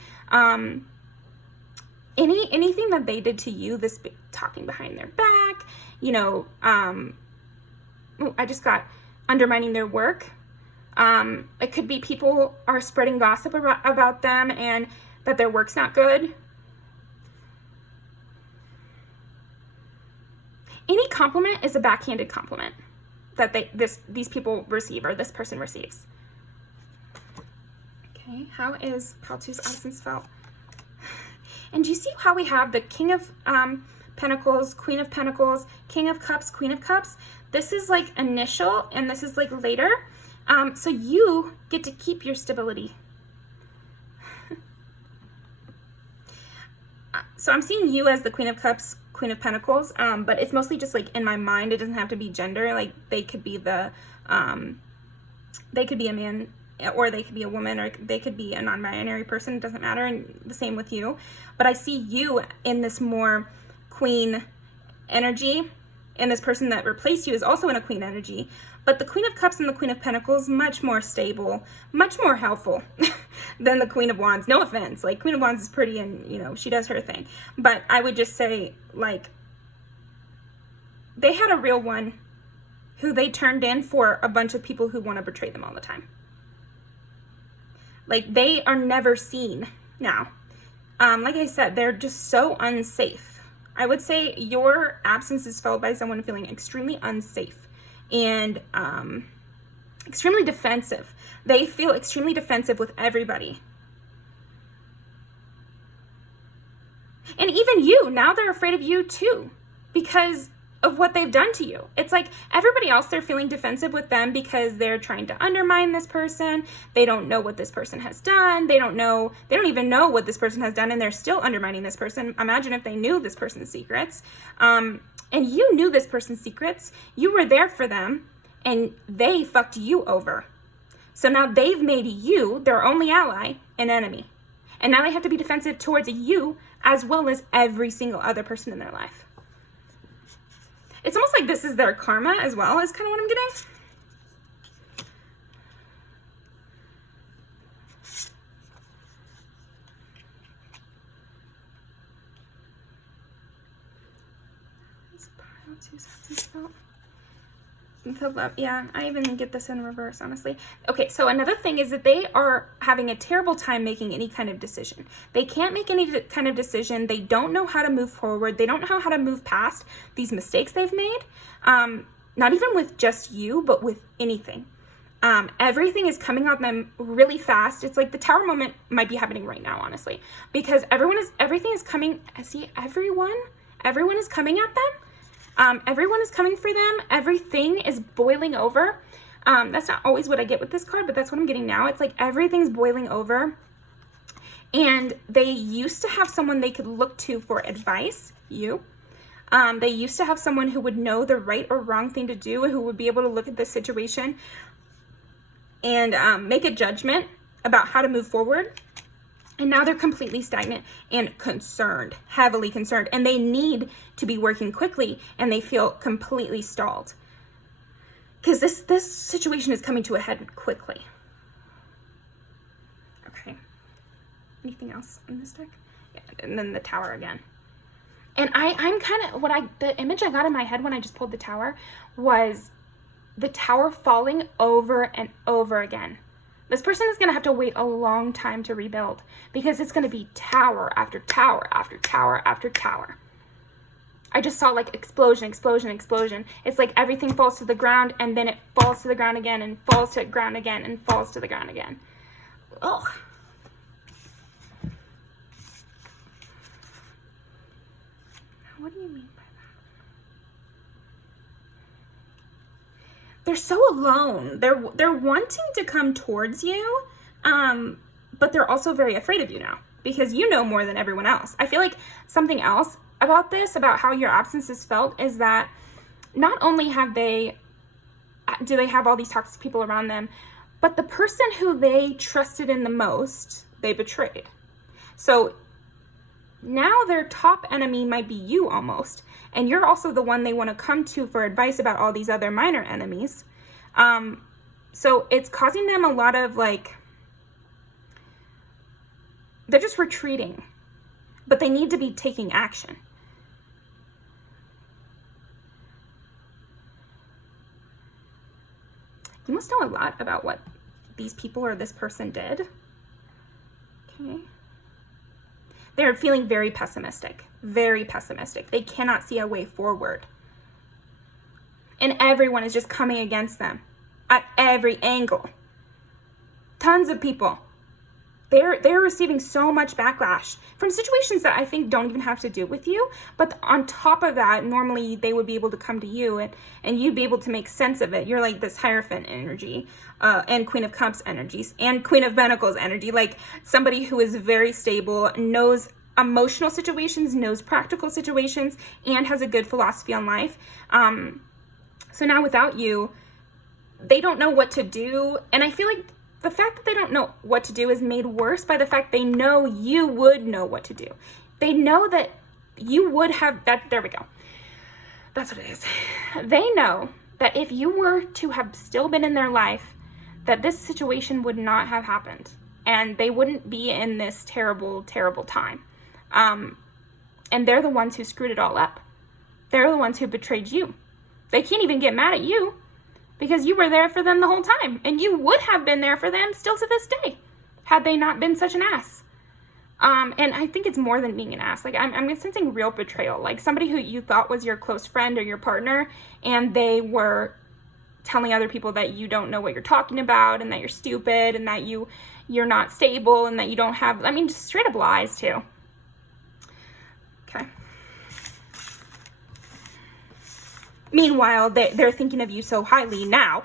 Anything that they did to you, this talking behind their back, I just got undermining their work. It could be people are spreading gossip about them and that their work's not good. Any compliment is a backhanded compliment that these people receive, or this person receives. Okay, how is Pile 2's absence felt? And do you see how we have the King of Pentacles, Queen of Pentacles, King of Cups, Queen of Cups? This is like initial, and this is like later. So you get to keep your stability. So I'm seeing you as the Queen of Cups, Queen of Pentacles, but it's mostly just like in my mind. It doesn't have to be gender. Like they could be a man, or they could be a woman, or they could be a non-binary person. It doesn't matter. And the same with you. But I see you in this more queen energy, and this person that replaced you is also in a queen energy. But the Queen of Cups and the Queen of Pentacles, much more stable, much more helpful than the Queen of Wands. No offense. Like, Queen of Wands is pretty and, she does her thing. But I would just say, like, they had a real one who they turned in for a bunch of people who want to betray them all the time. Like, they are never seen now. Like I said, they're just so unsafe. I would say your absence is felt by someone feeling extremely unsafe and extremely defensive. They feel extremely defensive with everybody. And even you, now they're afraid of you too, because of what they've done to you. It's like everybody else, they're feeling defensive with them because they're trying to undermine this person. They don't know what this person has done. They don't even know what this person has done, and they're still undermining this person. Imagine if they knew this person's secrets. And you knew this person's secrets. You were there for them, and they fucked you over. So now they've made you, their only ally, an enemy. And now they have to be defensive towards you as well as every single other person in their life. It's almost like this is their karma as well, is kind of what I'm getting. The love, yeah, I even get this in reverse, honestly. Okay, so another thing is that they are having a terrible time making any kind of decision. They can't make any kind of decision. They don't know how to move forward. They don't know how to move past these mistakes they've made. Not even with just you, but with anything. Everything is coming at them really fast. It's like the tower moment might be happening right now, honestly, because everything is coming. See, everyone is coming at them. Everyone is coming for them. Everything is boiling over. That's not always what I get with this card, but that's what I'm getting now. It's like everything's boiling over. And they used to have someone they could look to for advice, you. They used to have someone who would know the right or wrong thing to do, and who would be able to look at this situation and make a judgment about how to move forward. And now they're completely stagnant and concerned, heavily concerned, and they need to be working quickly, and they feel completely stalled because this situation is coming to a head quickly. Okay. Anything else in this deck? Yeah, and then the tower again. And I'm kind of, the image I got in my head when I just pulled the tower was the tower falling over and over again. This person is going to have to wait a long time to rebuild because it's going to be tower after tower after tower after tower. I just saw like explosion, explosion, explosion. It's like everything falls to the ground, and then it falls to the ground again, and falls to the ground again, and falls to the ground again. Ugh. What do you mean by that? They're so alone. They're wanting to come towards you, but they're also very afraid of you now because you know more than everyone else. I feel like something else about this, about how your absence is felt, is that not only do they have all these toxic people around them, but the person who they trusted in the most, they betrayed. So now their top enemy might be you almost, and you're also the one they want to come to for advice about all these other minor enemies. So it's causing them a lot of they're just retreating, but they need to be taking action. You must know a lot about what these people or this person did. Okay. They're feeling very pessimistic, very pessimistic. They cannot see a way forward. And everyone is just coming against them at every angle. Tons of people. They're receiving so much backlash from situations that I think don't even have to do with you. But on top of that, normally they would be able to come to you and you'd be able to make sense of it. You're like this Hierophant energy, and Queen of Cups energies, and Queen of Pentacles energy. Like somebody who is very stable, knows emotional situations, knows practical situations, and has a good philosophy on life. So now without you, they don't know what to do. And I feel like the fact that they don't know what to do is made worse by the fact they know you would know what to do. They know that you would have that. There we go. That's what it is. They know that if you were to have still been in their life, that this situation would not have happened. And they wouldn't be in this terrible, terrible time. And they're the ones who screwed it all up. They're the ones who betrayed you. They can't even get mad at you because you were there for them the whole time. And you would have been there for them still to this day had they not been such an ass. And I think it's more than being an ass. Like I'm sensing real betrayal. Like somebody who you thought was your close friend or your partner, and they were telling other people that you don't know what you're talking about, and that you're stupid, and that you're not stable, and that you don't have, just straight up lies too. Okay. Meanwhile, they're thinking of you so highly now.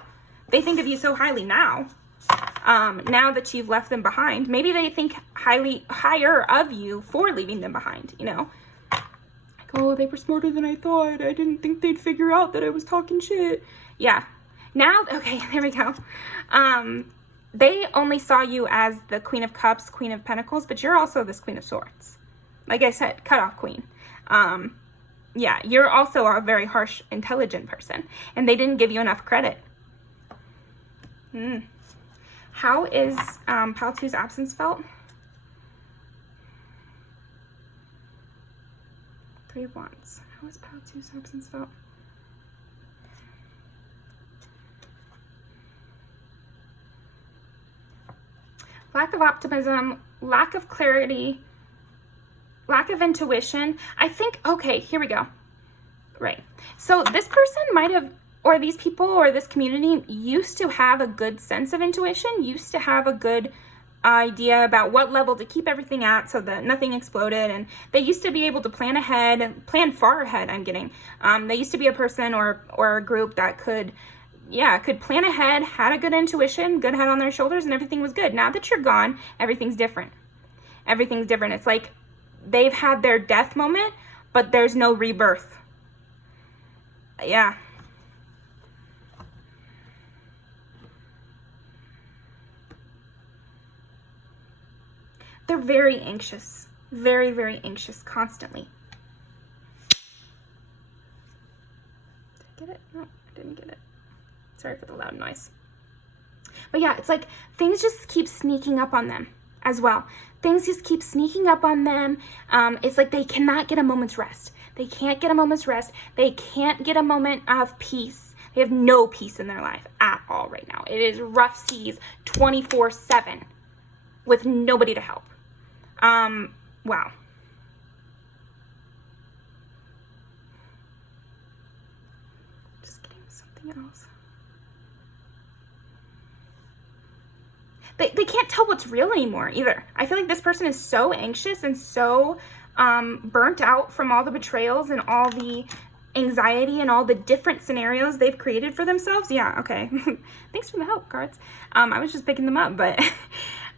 They think of you so highly now. Now that you've left them behind. Maybe they think higher of you for leaving them behind, Like, oh, they were smarter than I thought. I didn't think they'd figure out that I was talking shit. Yeah. Now, okay, there we go. They only saw you as the Queen of Cups, Queen of Pentacles, but you're also this Queen of Swords. Like I said, cut off queen. Yeah, you're also a very harsh, intelligent person, and they didn't give you enough credit. How is Pile 2's absence felt? 3 of Wands. How is Pile 2's absence felt? lack of optimism, lack of clarity, lack of intuition. I think, okay, here we go. Right. So this person might have, or these people or this community used to have a good sense of intuition, used to have a good idea about what level to keep everything at so that nothing exploded, and they used to be able to plan ahead and plan far ahead. They used to be a person or a group that could plan ahead, had a good intuition, good head on their shoulders, and everything was good. Now that you're gone, everything's different. It's like they've had their death moment, but there's no rebirth. Yeah. They're very anxious, very, very anxious constantly. Did I get it? No, I didn't get it. Sorry for the loud noise. But yeah, it's like things just keep sneaking up on them as well. Things just keep sneaking up on them. It's like they cannot get a moment's rest. They can't get a moment's rest. They can't get a moment of peace. They have no peace in their life at all right now. It is rough seas 24/7 with nobody to help. Wow. Just getting something else. They can't tell what's real anymore either. I feel like this person is so anxious and so burnt out from all the betrayals and all the anxiety and all the different scenarios they've created for themselves. Yeah, okay. Thanks for the help, cards. I was just picking them up, but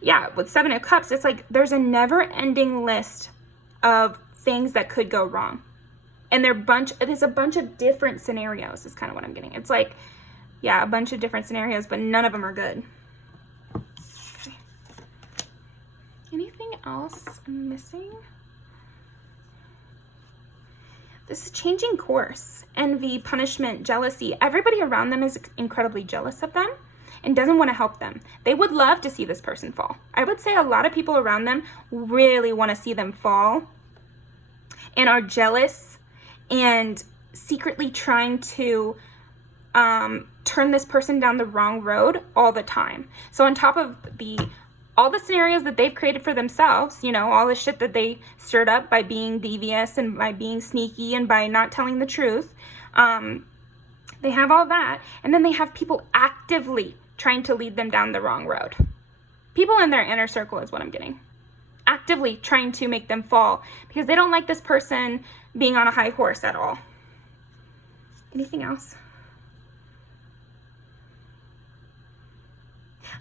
yeah, with 7 of Cups, it's like there's a never-ending list of things that could go wrong. And there's a bunch of different scenarios is kind of what I'm getting. It's like, yeah, a bunch of different scenarios, but none of them are good. Okay. Anything else I'm missing? This is changing course, envy, punishment, jealousy. Everybody around them is incredibly jealous of them and doesn't want to help them. They would love to see this person fall. I would say a lot of people around them really want to see them fall and are jealous and secretly trying to turn this person down the wrong road all the time. So on top of all the scenarios that they've created for themselves, all the shit that they stirred up by being devious and by being sneaky and by not telling the truth, they have all that. And then they have people actively trying to lead them down the wrong road. People in their inner circle is what I'm getting. Actively trying to make them fall because they don't like this person being on a high horse at all. Anything else?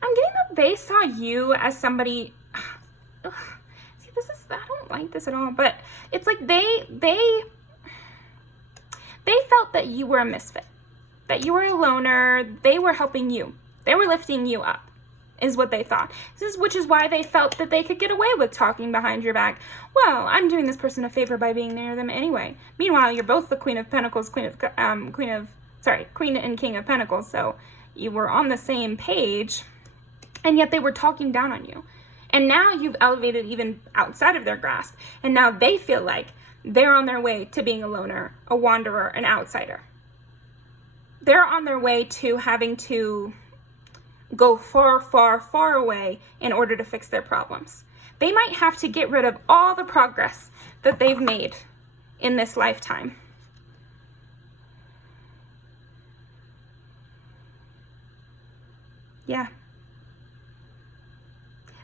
I'm getting that they saw you as somebody. See, I don't like this at all, but it's like they felt that you were a misfit, that you were a loner. They were helping you. They were lifting you up, is what they thought. Which is why they felt that they could get away with talking behind your back. Well, I'm doing this person a favor by being near them anyway. Meanwhile, you're both the Queen of Pentacles, Queen and King of Pentacles, so you were on the same page. And yet they were talking down on you. And now you've elevated even outside of their grasp. And now they feel like they're on their way to being a loner, a wanderer, an outsider. They're on their way to having to go far, far, far away in order to fix their problems. They might have to get rid of all the progress that they've made in this lifetime. Yeah.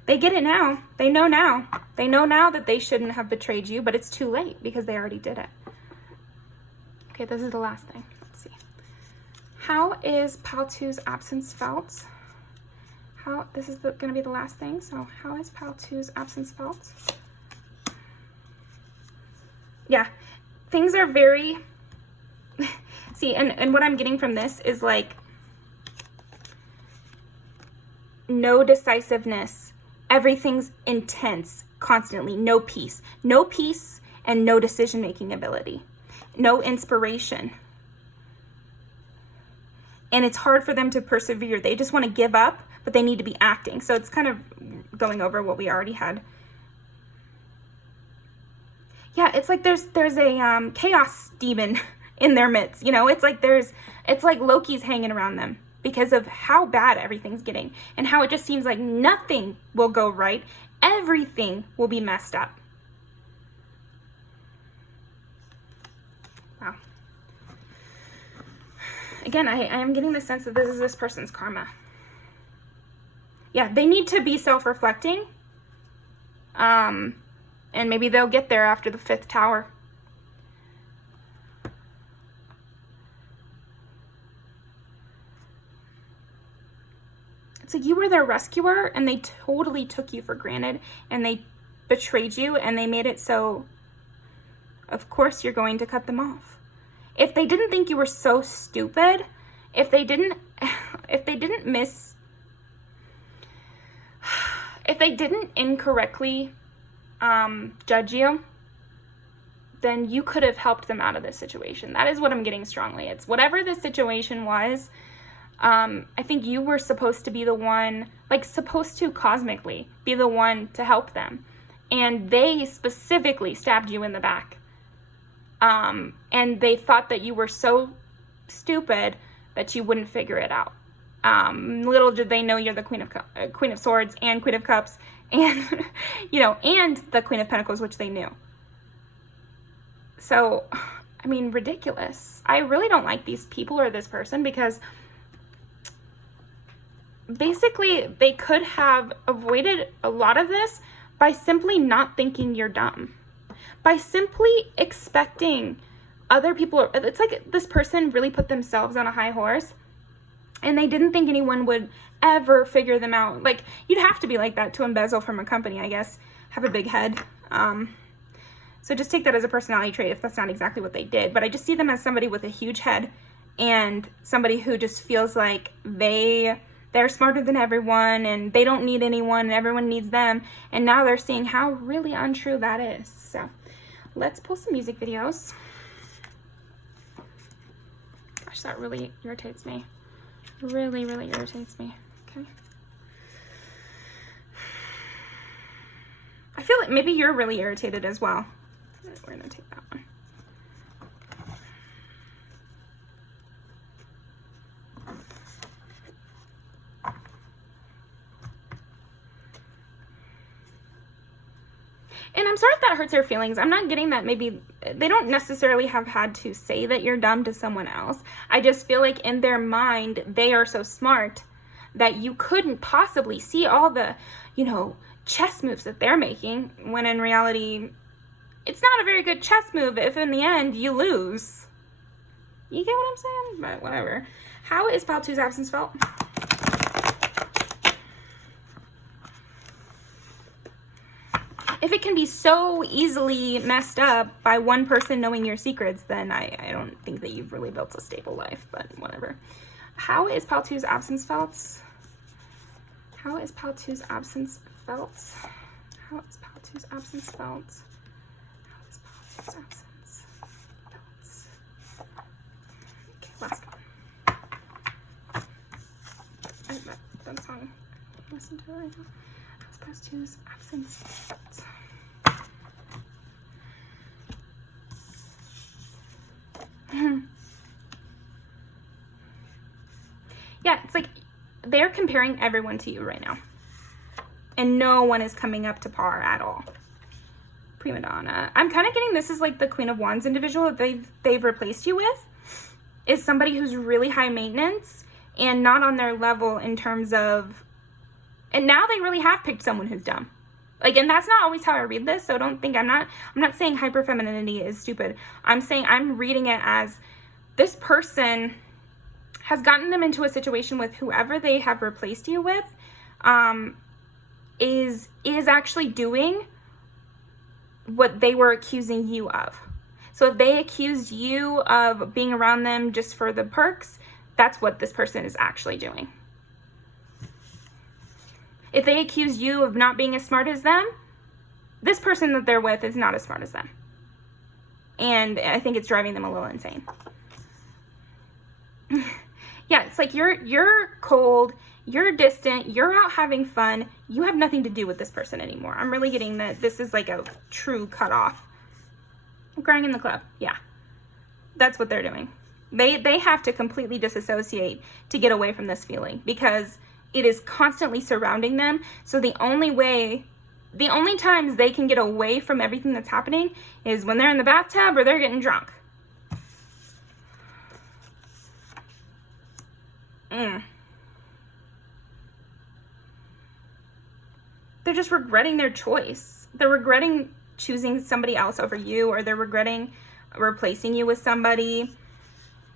They get it now. They know now. They know now that they shouldn't have betrayed you, but it's too late because they already did it. Okay, this is the last thing. Let's see. How is Pal-2's absence felt? This is going to be the last thing. So how is Pal-2's absence felt? Yeah, things are very... See, and what I'm getting from this is like no decisiveness. Everything's intense constantly. No peace and no decision-making ability. No inspiration. And it's hard for them to persevere. They just want to give up, but they need to be acting. So it's kind of going over what we already had. Yeah, it's like there's a chaos demon in their midst. It's like Loki's hanging around them. because of how bad everything's getting and how it just seems like nothing will go right. Everything will be messed up. Wow. Again, I am getting the sense that this is this person's karma. Yeah, they need to be self-reflecting. And maybe they'll get there after the 5th tower. It's like you were their rescuer and they totally took you for granted and they betrayed you and they made it so, of course, you're going to cut them off. If they didn't think you were so stupid, if they didn't incorrectly judge you, then you could have helped them out of this situation. That is what I'm getting strongly. It's whatever the situation was, I think you were supposed to be the one, like supposed to cosmically be the one to help them. And they specifically stabbed you in the back. And they thought that you were so stupid that you wouldn't figure it out. Little did they know you're the Queen of Swords and Queen of Cups and, and the Queen of Pentacles, which they knew. So, I mean, ridiculous. I really don't like these people or this person because basically they could have avoided a lot of this by simply not thinking you're dumb. By simply expecting other people, it's like this person really put themselves on a high horse and they didn't think anyone would ever figure them out. Like, you'd have to be like that to embezzle from a company, I guess. Have a big head. So just take that as a personality trait if that's not exactly what they did. But I just see them as somebody with a huge head and somebody who just feels like they're smarter than everyone and they don't need anyone and everyone needs them. And now they're seeing how really untrue that is. So let's pull some music videos. Gosh, that really irritates me. Really, really irritates me. Okay. I feel like maybe you're really irritated as well. We're going to take that one. And I'm sorry if that hurts your feelings. I'm not getting that maybe they don't necessarily have had to say that you're dumb to someone else. I just feel like in their mind, they are so smart that you couldn't possibly see all the, chess moves that they're making, when in reality, it's not a very good chess move if in the end you lose. You get what I'm saying? But whatever. How is Pile 2's absence felt? If it can be so easily messed up by one person knowing your secrets, then I don't think that you've really built a stable life, but whatever. How is Pile 2's absence felt? How is Pile 2's absence felt? How is Pile 2's absence felt? How is Pile 2's absence felt? Okay, last one. That song. Listen to it right now. How's Pile 2's absence felt? Yeah, it's like they're comparing everyone to you right now. And no one is coming up to par at all. Prima donna. I'm kind of getting this is like the Queen of Wands individual that they've replaced you with is somebody who's really high maintenance and not on their level in terms of, and now they really have picked someone who's dumb. Like, and that's not always how I read this, so don't think I'm not saying hyperfemininity is stupid. I'm saying I'm reading it as this person has gotten them into a situation with whoever they have replaced you with, is actually doing what they were accusing you of. So if they accused you of being around them just for the perks, that's what this person is actually doing. If they accuse you of not being as smart as them, this person that they're with is not as smart as them. And I think it's driving them a little insane. Yeah, it's like you're cold, you're distant, you're out having fun, you have nothing to do with this person anymore. I'm really getting that this is like a true cutoff. I'm crying in the club. Yeah, that's what they're doing. They have to completely disassociate to get away from this feeling, because it is constantly surrounding them. So the only times they can get away from everything that's happening is when they're in the bathtub or they're getting drunk. They're just regretting their choice. They're regretting choosing somebody else over you, or they're regretting replacing you with somebody.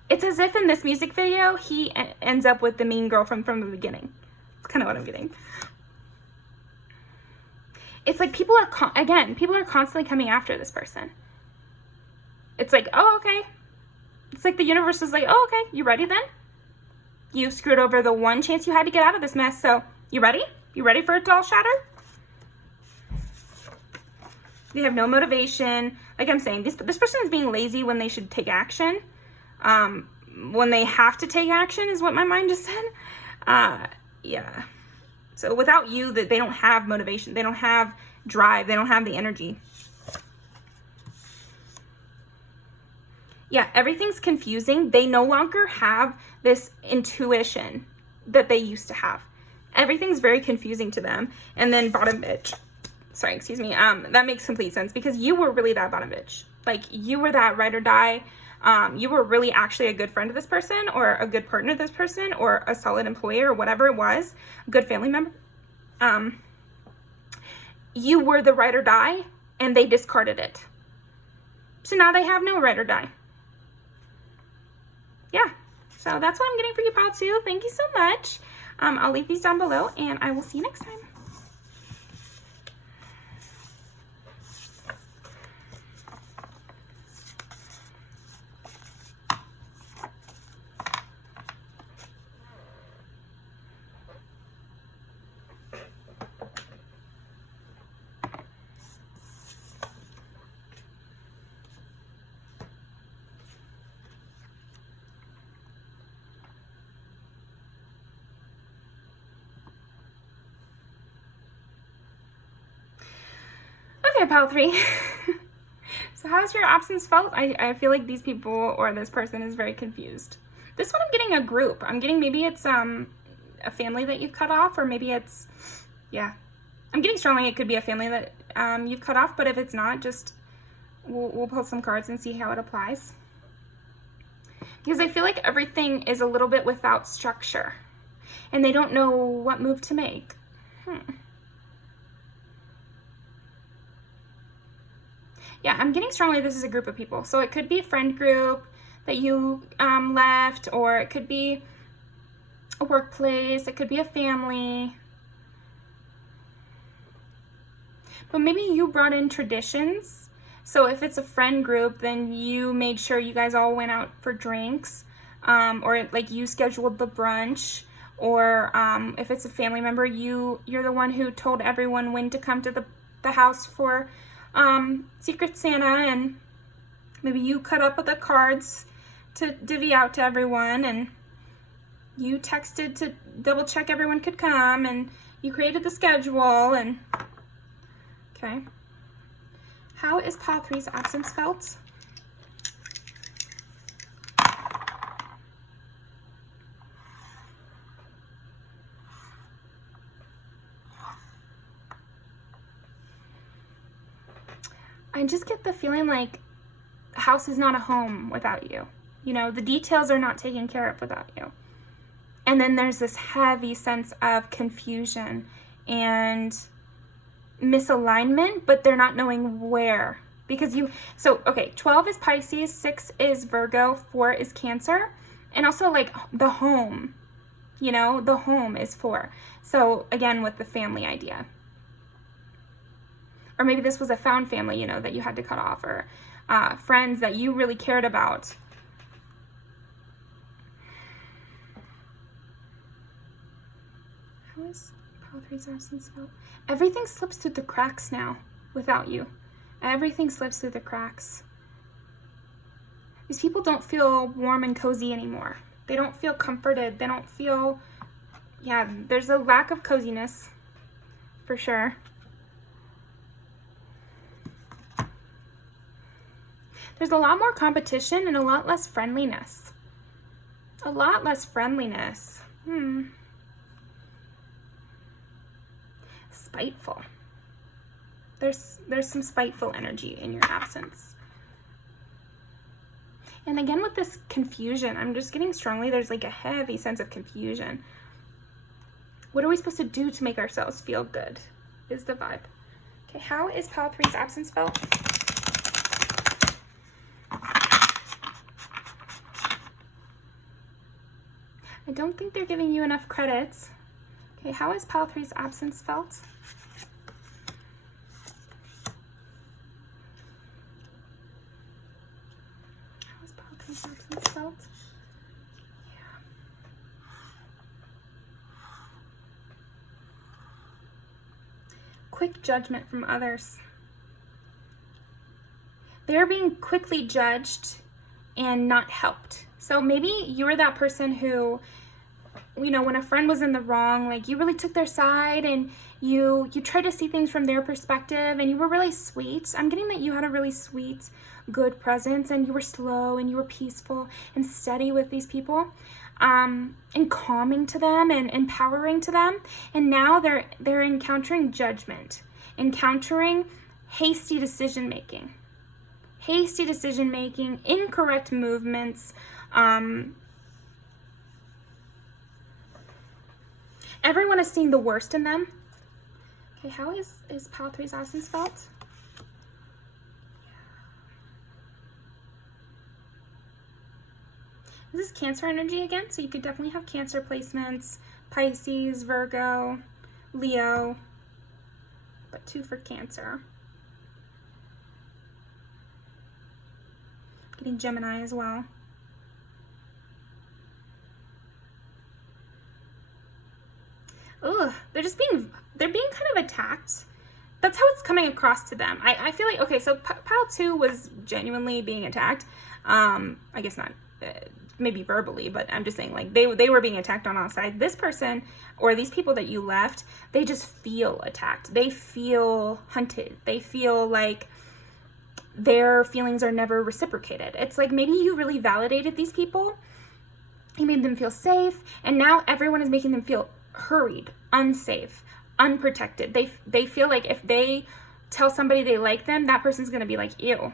It's as if in this music video, he ends up with the mean girl from the beginning. It's kind of what I'm getting. It's like people are constantly coming after this person. It's like, oh, okay. It's like the universe is like, oh, okay, you ready then? You screwed over the one chance you had to get out of this mess, so you ready? You ready for it to all shatter? They have no motivation. Like I'm saying, this person is being lazy when they should take action. When they have to take action is what my mind just said. Yeah. So without you, that they don't have motivation. They don't have drive. They don't have the energy. Yeah, everything's confusing. They no longer have this intuition that they used to have. Everything's very confusing to them. And then bottom bitch. Sorry, excuse me. That makes complete sense, because you were really that bottom bitch. Like, you were that ride or die. You were really actually a good friend to this person, or a good partner to this person, or a solid employee, or whatever it was, a good family member. You were the ride or die, and they discarded it. So now they have no ride or die. Yeah, so that's what I'm getting for you, pile 2. Thank you so much. I'll leave these down below, and I will see you next time. Okay, pile 3. So how's your absence felt? I feel like these people or this person is very confused. This one I'm getting a group. I'm getting maybe it's a family that you've cut off, or maybe it's, yeah. I'm getting strongly it could be a family that you've cut off, but if it's not, just we'll pull some cards and see how it applies. Because I feel like everything is a little bit without structure, and they don't know what move to make. Yeah, I'm getting strongly this is a group of people. So it could be a friend group that you left, or it could be a workplace, it could be a family. But maybe you brought in traditions. So if it's a friend group, then you made sure you guys all went out for drinks, or like you scheduled the brunch, or if it's a family member, you're the one who told everyone when to come to the house for Secret Santa, and maybe you cut up with the cards to divvy out to everyone, and you texted to double check everyone could come, and you created the schedule. And okay, how is pile 3's absence felt? I just get the feeling like the house is not a home without you. You know, the details are not taken care of without you. And then there's this heavy sense of confusion and misalignment, but they're not knowing where. Because okay, 12 is Pisces, 6 is Virgo, 4 is Cancer, and also like the home, you know, the home is 4. So again, with the family idea. Or maybe this was a found family, you know, that you had to cut off, or friends that you really cared about. How is pile 3's absence felt? Everything slips through the cracks now without you. Everything slips through the cracks. These people don't feel warm and cozy anymore. They don't feel comforted. They don't feel, yeah, there's a lack of coziness for sure. There's a lot more competition and a lot less friendliness. A lot less friendliness. Spiteful. There's some spiteful energy in your absence. And again, with this confusion, I'm just getting strongly, there's like a heavy sense of confusion. What are we supposed to do to make ourselves feel good is the vibe. Okay, how is Pile 3's absence felt? I don't think they're giving you enough credits. Okay, how is Pile 3's absence felt? How is Pile 3's absence felt? Yeah. Quick judgment from others. They're being quickly judged and not helped. So maybe you were that person who, you know, when a friend was in the wrong, like you really took their side and you tried to see things from their perspective and you were really sweet. I'm getting that you had a really sweet, good presence and you were slow and you were peaceful and steady with these people, and calming to them and empowering to them. And now they're encountering judgment, encountering hasty decision making, incorrect movements. Everyone is seeing the worst in them. Okay, how is Pile 3's absence felt? This is Cancer energy again, so you could definitely have Cancer placements, Pisces, Virgo, Leo, but 2 for Cancer. Getting Gemini as well. Ugh, they're being kind of attacked. That's how it's coming across to them. I feel like, okay, so Pile 2 was genuinely being attacked. I guess not, maybe verbally, but I'm just saying, like, they were being attacked on all sides. This person, or these people that you left, they just feel attacked. They feel hunted. They feel like their feelings are never reciprocated. It's like maybe you really validated these people. You made them feel safe, and now everyone is making them feel hurried, unsafe, unprotected. They feel like if they tell somebody they like them, that person's going to be like, ew.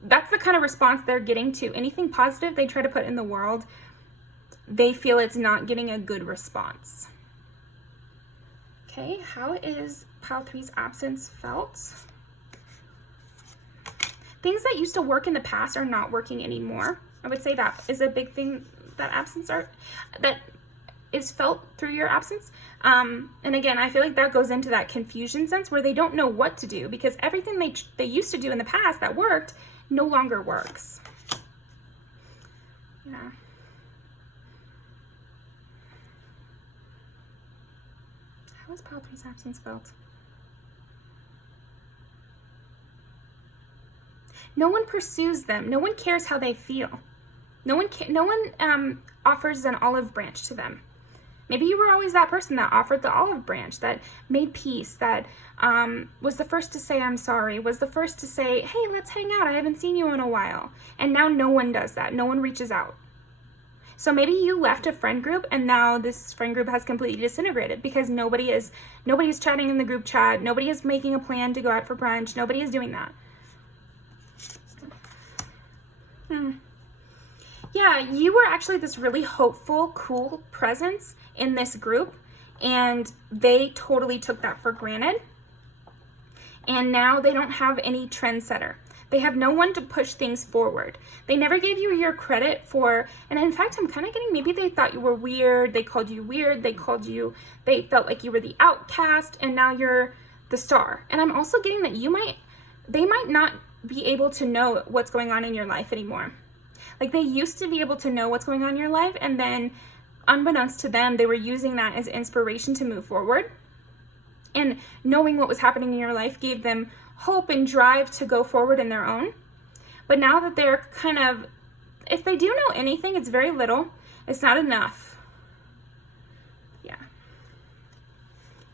That's the kind of response they're getting to anything positive they try to put in the world. They feel it's not getting a good response. Okay, how is Pile 3's absence felt? Things that used to work in the past are not working anymore. I would say that is a big thing that that is felt through your absence. And again, I feel like that goes into that confusion sense where they don't know what to do because everything they used to do in the past that worked no longer works. Yeah. How is Pile 3's absence felt? No one pursues them. No one cares how they feel. No one offers an olive branch to them. Maybe you were always that person that offered the olive branch, that made peace, that was the first to say, I'm sorry, was the first to say, hey, let's hang out. I haven't seen you in a while. And now no one does that. No one reaches out. So maybe you left a friend group and now this friend group has completely disintegrated because nobody's chatting in the group chat. Nobody is making a plan to go out for brunch. Nobody is doing that. Yeah, you were actually this really hopeful, cool presence in this group, and they totally took that for granted. And now they don't have any trendsetter. They have no one to push things forward. They never gave you your credit for, and in fact, I'm kind of getting maybe they thought you were weird. They called you weird. They felt like you were the outcast, and now you're the star. And I'm also getting that they might not be able to know what's going on in your life anymore. Like they used to be able to know what's going on in your life, and then unbeknownst to them, they were using that as inspiration to move forward. And knowing what was happening in your life gave them hope and drive to go forward in their own. But now that they're kind of, if they do know anything, it's very little. It's not enough. Yeah.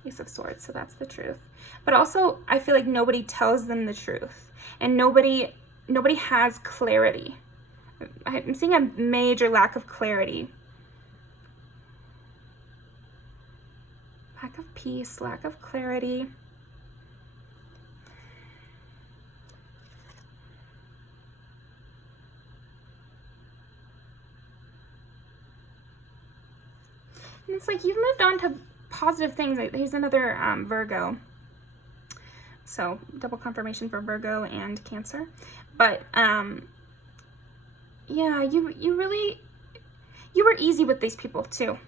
Ace of Swords, so that's the truth. But also, I feel like nobody tells them the truth. And nobody has clarity. I'm seeing a major lack of clarity. Lack of peace, lack of clarity. And it's like you've moved on to positive things. Here's another Virgo. So double confirmation for Virgo and Cancer. But yeah, you were easy with these people too.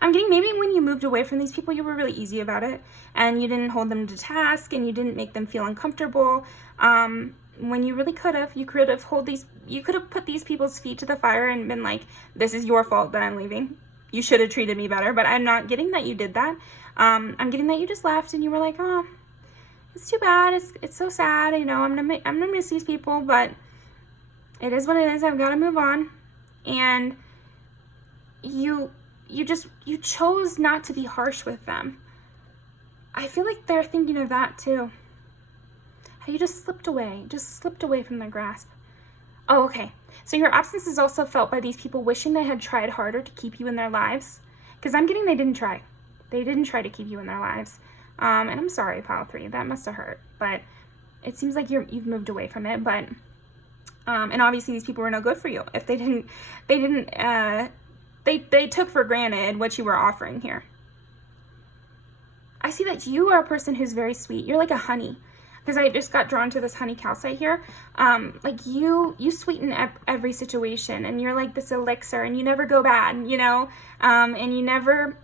I'm getting maybe when you moved away from these people, you were really easy about it, and you didn't hold them to task, and you didn't make them feel uncomfortable. When you really could have, you could have put these people's feet to the fire and been like, "This is your fault that I'm leaving. You should have treated me better." But I'm not getting that you did that. I'm getting that you just left, and you were like, "Oh, it's too bad. It's so sad. You know, I'm gonna miss these people, but it is what it is. I've got to move on." And you chose not to be harsh with them. I feel like they're thinking of that too. How you just slipped away from their grasp. Oh, okay. So your absence is also felt by these people wishing they had tried harder to keep you in their lives. Because I'm getting they didn't try. They didn't try to keep you in their lives. And I'm sorry, Pile 3. That must have hurt. But it seems like you've moved away from it. But and obviously these people were no good for you. If they took for granted what you were offering here. I see that you are a person who's very sweet. You're like a honey. Because I just got drawn to this honey calcite here. Like you sweeten every situation, and you're like this elixir, and you never go bad, you know? And you never...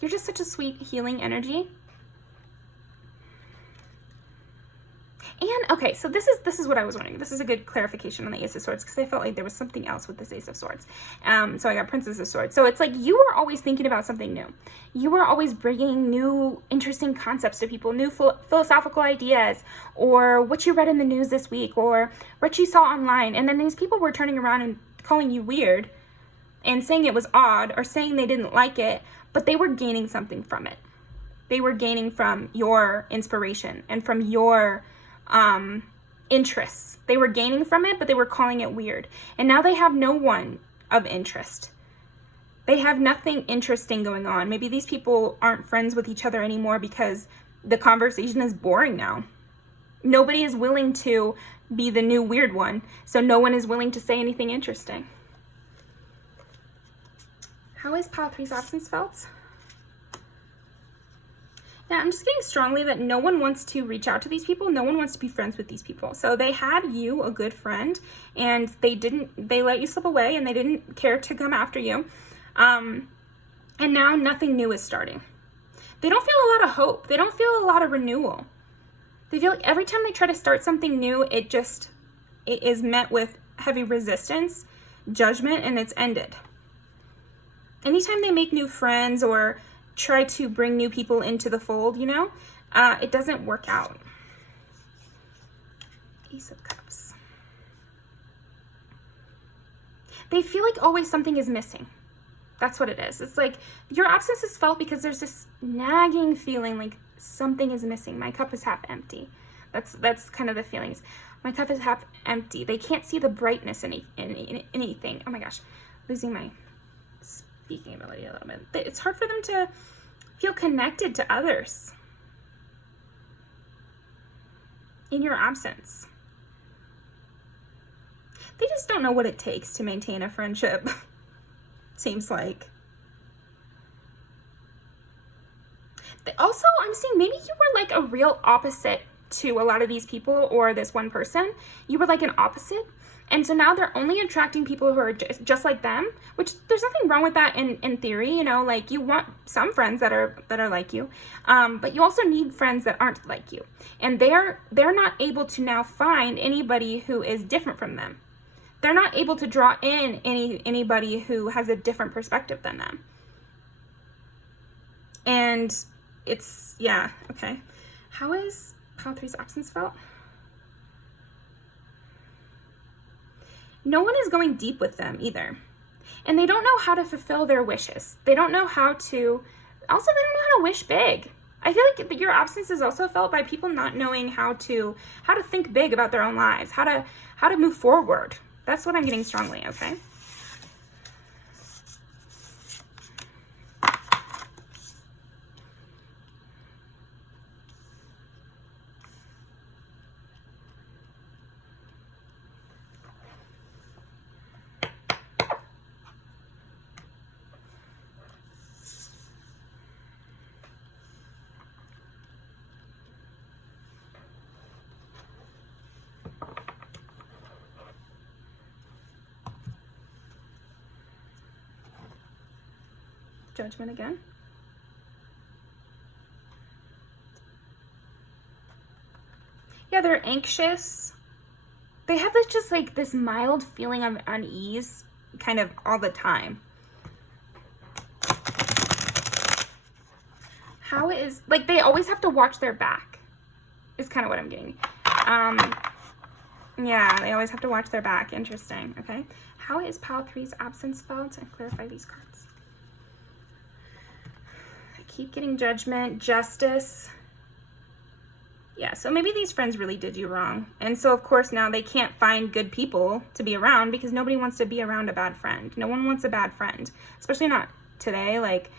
You're just such a sweet, healing energy. And, okay, so this is what I was wondering. This is a good clarification on the Ace of Swords, because I felt like there was something else with this Ace of Swords. So I got Princess of Swords. So it's like you were always thinking about something new. You were always bringing new, interesting concepts to people, new philosophical ideas, or what you read in the news this week, or what you saw online. And then these people were turning around and calling you weird, and saying it was odd, or saying they didn't like it, but they were gaining something from it. They were gaining from your inspiration and from your interests. They were gaining from it, but they were calling it weird. And now they have no one of interest. They have nothing interesting going on. Maybe these people aren't friends with each other anymore because the conversation is boring now. Nobody is willing to be the new weird one, so no one is willing to say anything interesting. How is Pile 3's absence felt? Yeah, I'm just getting strongly that no one wants to reach out to these people. No one wants to be friends with these people. So they had you, a good friend, and they let you slip away, and they didn't care to come after you. And now nothing new is starting. They don't feel a lot of hope. They don't feel a lot of renewal. They feel like every time they try to start something new, it is met with heavy resistance, judgment, and it's ended. Anytime they make new friends or try to bring new people into the fold, you know, it doesn't work out. Ace of Cups. They feel like always something is missing. That's what it is. It's like your absence is felt because there's this nagging feeling like something is missing. My cup is half empty. That's kind of the feelings. My cup is half empty. They can't see the brightness in anything. Oh my gosh, losing my speaking ability a little bit. It's hard for them to feel connected to others in your absence. They just don't know what it takes to maintain a friendship. Seems like. Also, I'm seeing maybe you were like a real opposite to a lot of these people or this one person. You were like an opposite. And so now they're only attracting people who are just like them, which there's nothing wrong with that in theory, you know, like you want some friends that are like you, but you also need friends that aren't like you. And they're not able to now find anybody who is different from them. They're not able to draw in anybody who has a different perspective than them. And it's, yeah, okay. How is Pile 3's absence felt? No one is going deep with them either. And they don't know how to fulfill their wishes. They don't know how to, also they don't know how to wish big. I feel like your absence is also felt by people not knowing how to think big about their own lives, how to move forward. That's what I'm getting strongly, okay? Judgment again. Yeah, they're anxious. They have this just like this mild feeling of unease kind of all the time. How is, like, they always have to watch their back is kind of what I'm getting. Yeah, they always have to watch their back. Interesting. Okay. How is pile 3's absence felt? And clarify these cards. I keep getting judgment, justice. Yeah, so maybe these friends really did you wrong. And so, of course, now they can't find good people to be around because nobody wants to be around a bad friend. No one wants a bad friend, especially not today. Like,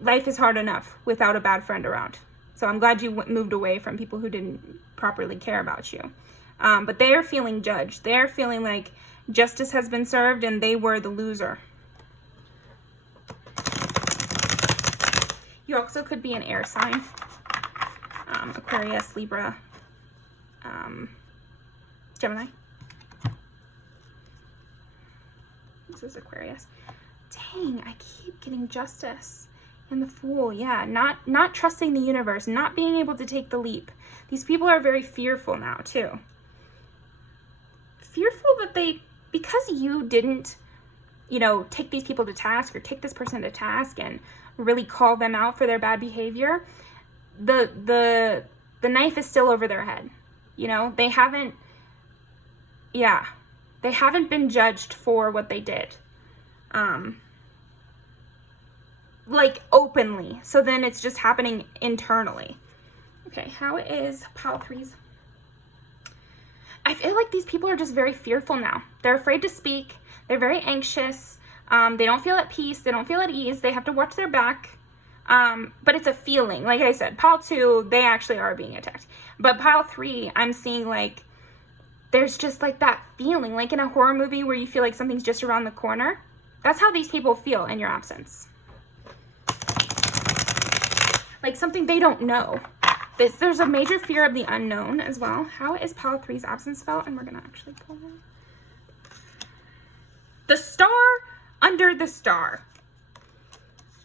life is hard enough without a bad friend around. So I'm glad you moved away from people who didn't properly care about you. But they are feeling judged. They're feeling like justice has been served and they were the loser. You also could be an air sign. Aquarius, Libra, Gemini. This is Aquarius. Dang, I keep getting justice. And the Fool, yeah, not trusting the universe, not being able to take the leap. These people are very fearful now, too. Fearful that because you didn't, take these people to task or take this person to task and really call them out for their bad behavior, the knife is still over their head. They haven't been judged for what they did. Like openly. So then it's just happening internally. Okay, how is pile 3's? I feel like these people are just very fearful now. They're afraid to speak. They're very anxious. They don't feel at peace. They don't feel at ease. They have to watch their back. But it's a feeling. Like I said, pile 2, they actually are being attacked. But pile 3, I'm seeing like there's just like that feeling, like in a horror movie where you feel like something's just around the corner. That's how these people feel in your absence. Like something they don't know. There's a major fear of the unknown as well. How is pile 3's absence felt? And we're going to actually pull that. The star under the star.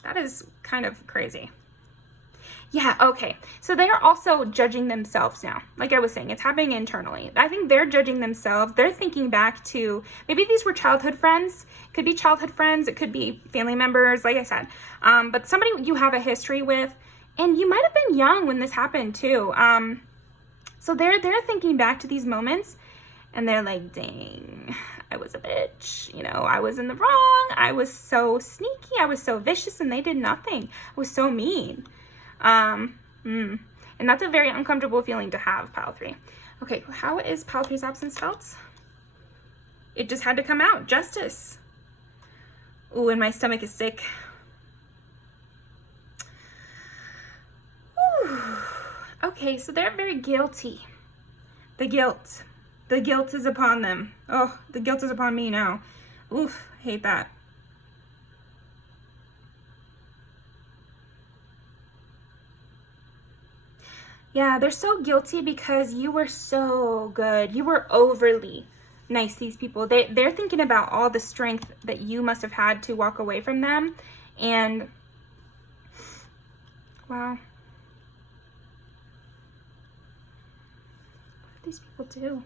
That is kind of crazy. Yeah, okay. So they are also judging themselves now. Like I was saying, it's happening internally. I think they're judging themselves. They're thinking back to, maybe these were childhood friends. It could be childhood friends. It could be family members, like I said. But somebody you have a history with. And you might have been young when this happened too. So they're thinking back to these moments and they're like, dang, I was a bitch. I was in the wrong. I was so sneaky. I was so vicious and they did nothing. I was so mean. And that's a very uncomfortable feeling to have, pile 3. Okay, how is pile 3's absence felt? It just had to come out. Justice. Ooh, and my stomach is sick. Okay, so they're very guilty. The guilt is upon them. Oh, the guilt is upon me now. Oof, I hate that. Yeah, they're so guilty because you were so good. You were overly nice, these people. They're thinking about all the strength that you must have had to walk away from them. And, wow. These people do.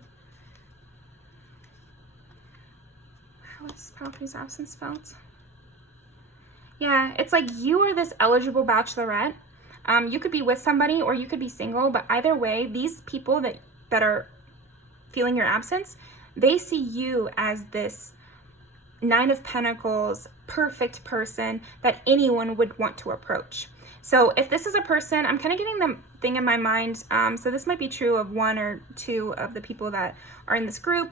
How is pile 3's absence felt? Yeah, it's like you are this eligible bachelorette. You could be with somebody or you could be single, but either way, these people that are feeling your absence, they see you as this 9 of Pentacles, perfect person that anyone would want to approach. So if this is a person, I'm kind of getting the thing in my mind. So this might be true of 1 or 2 of the people that are in this group.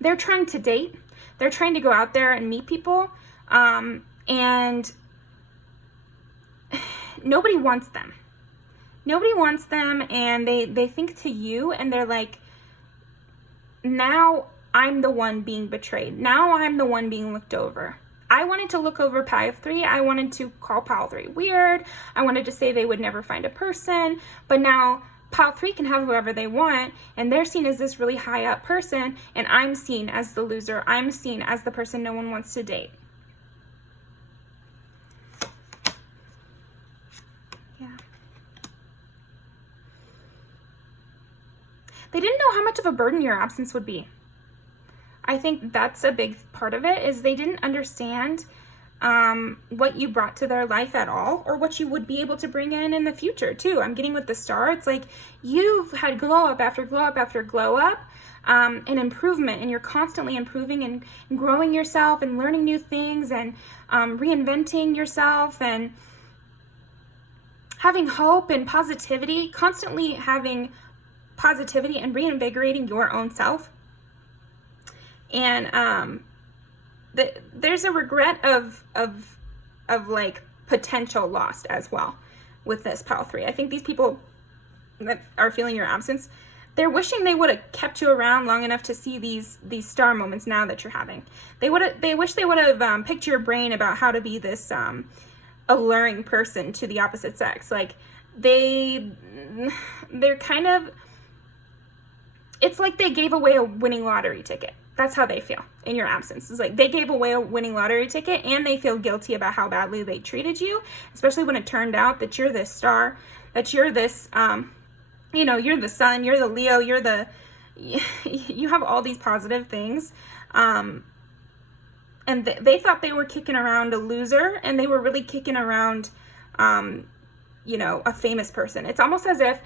They're trying to date. They're trying to go out there and meet people. And nobody wants them. Nobody wants them, and they think to you, and they're like, now I'm the one being betrayed. Now I'm the one being looked over. I wanted to look over pile 3. I wanted to call pile 3 weird. I wanted to say they would never find a person. But now pile 3 can have whoever they want, and they're seen as this really high up person, and I'm seen as the loser. I'm seen as the person no one wants to date. Yeah. They didn't know how much of a burden your absence would be. I think that's a big part of it, is they didn't understand what you brought to their life at all, or what you would be able to bring in the future too. I'm getting with the star. It's like you've had glow up after glow up after glow up, and improvement, and you're constantly improving and growing yourself and learning new things and reinventing yourself and having hope and positivity, constantly having positivity and reinvigorating your own self. And there's a regret of like potential lost as well with this pile 3. I think these people that are feeling your absence, they're wishing they would have kept you around long enough to see these star moments now that you're having. They wish they would have picked your brain about how to be this alluring person to the opposite sex. Like they're kind of, it's like they gave away a winning lottery ticket. That's how they feel in your absence. It's like they gave away a winning lottery ticket, and they feel guilty about how badly they treated you, especially when it turned out that you're this star, that you're this, you're the sun, you're the Leo, you have all these positive things. And they thought they were kicking around a loser, and they were really kicking around, a famous person. It's almost as if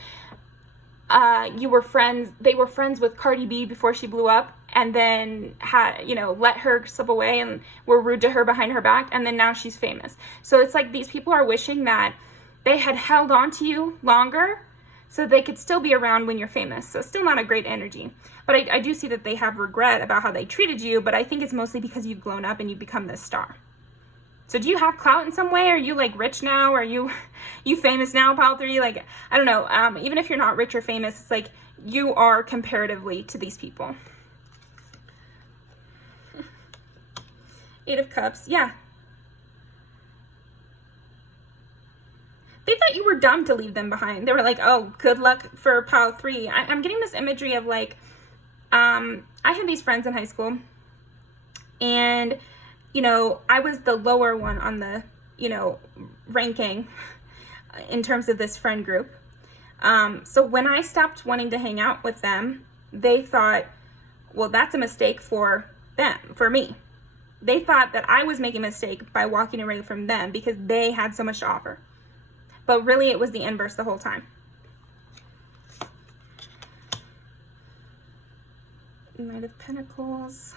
they were friends with Cardi B before she blew up, and then let her slip away and were rude to her behind her back, and then now she's famous. So it's like these people are wishing that they had held on to you longer so they could still be around when you're famous. So still not a great energy. But I do see that they have regret about how they treated you, but I think it's mostly because you've grown up and you've become this star. So do you have clout in some way? Are you like rich now? Are you famous now, pile 3? Like, I don't know. Even if you're not rich or famous, it's like you are comparatively to these people. 8 of Cups. Yeah. They thought you were dumb to leave them behind. They were like, oh, good luck for pile 3. I'm getting this imagery of like, I had these friends in high school, and I was the lower one on the, ranking in terms of this friend group. So when I stopped wanting to hang out with them, they thought, well, that's a mistake for them, for me. They thought that I was making a mistake by walking away from them because they had so much to offer. But really, it was the inverse the whole time. Knight of Pentacles.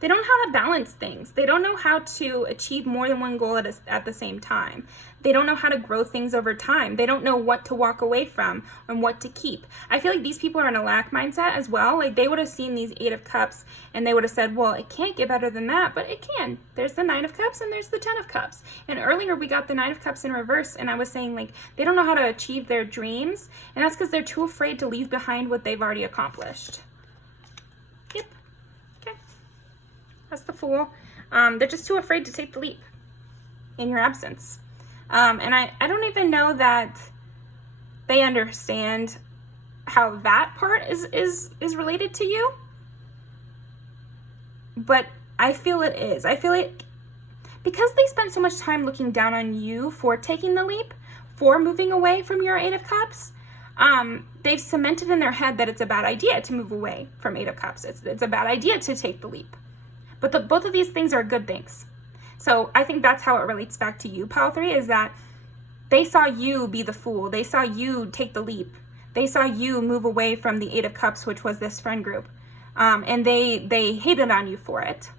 They don't know how to balance things. They don't know how to achieve more than one goal at the same time. They don't know how to grow things over time. They don't know what to walk away from and what to keep. I feel like these people are in a lack mindset as well. Like they would have seen these 8 of Cups and they would have said, well, it can't get better than that, but it can. There's the 9 of Cups and there's the 10 of Cups. And earlier we got the 9 of Cups in reverse, and I was saying like they don't know how to achieve their dreams, and that's because they're too afraid to leave behind what they've already accomplished. Yep. Okay. That's the Fool. They're just too afraid to take the leap in your absence. And I don't even know that they understand how that part is related to you. But I feel it is. I feel like because they spent so much time looking down on you for taking the leap, for moving away from your 8 of Cups, they've cemented in their head that it's a bad idea to move away from 8 of Cups. It's a bad idea to take the leap. But both of these things are good things. So I think that's how it relates back to you, pile 3, is that they saw you be the fool. They saw you take the leap. they saw you move away from the Eight of Cups, which was this friend group. And they hated on you for it.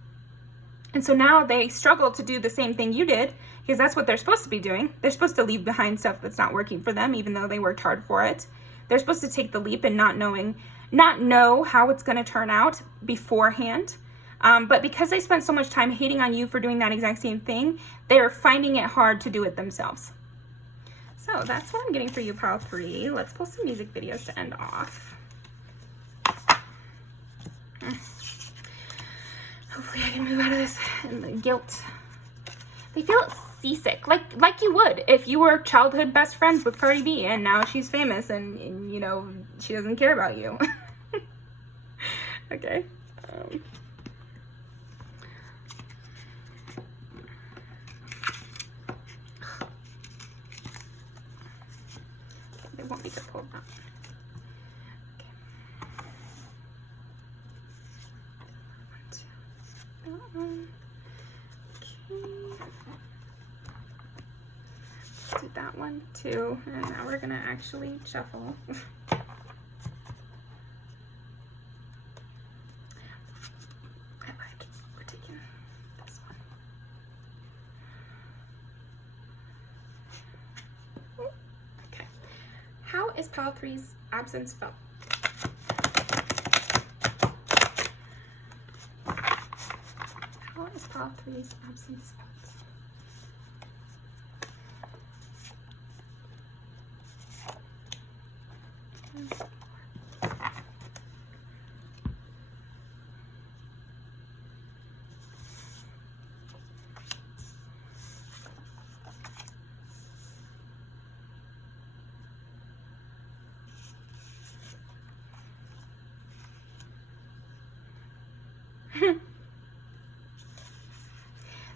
And so now they struggle to do the same thing you did, because that's what they're supposed to be doing. They're supposed to leave behind stuff that's not working for them, even though they worked hard for it. They're supposed to take the leap and not know how it's going to turn out beforehand. But because they spent so much time hating on you for doing that exact same thing, they're finding it hard to do it themselves. So that's what I'm getting for you, pile 3. Let's pull some music videos to end off. Hopefully I can move out of this and the guilt. They feel seasick, like you would if you were childhood best friends with Cardi B and now she's famous and you know, she doesn't care about you. Okay. They won't be good pulled now. Okay. Do that one too, and now we're gonna actually shuffle. I like it. We're taking this one. Okay. How is pile 3's absence felt? How is pile 3's absence felt?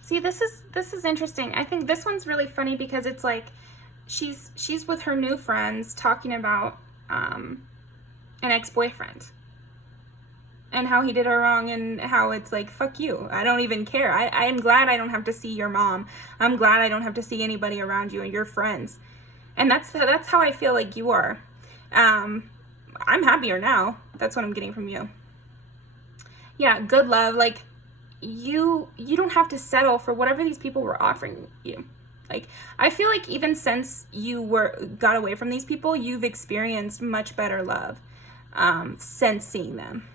See, this is interesting. I think this one's really funny because it's like she's with her new friends talking about an ex-boyfriend and how he did her wrong and how it's like, fuck you. I don't even care. I am glad I don't have to see your mom. I'm glad I don't have to see anybody around you and your friends. And that's how I feel like you are. I'm happier now. That's what I'm getting from you. Yeah, good love. Like, you don't have to settle for whatever these people were offering you. Like, I feel like even since you got away from these people, you've experienced much better love since seeing them.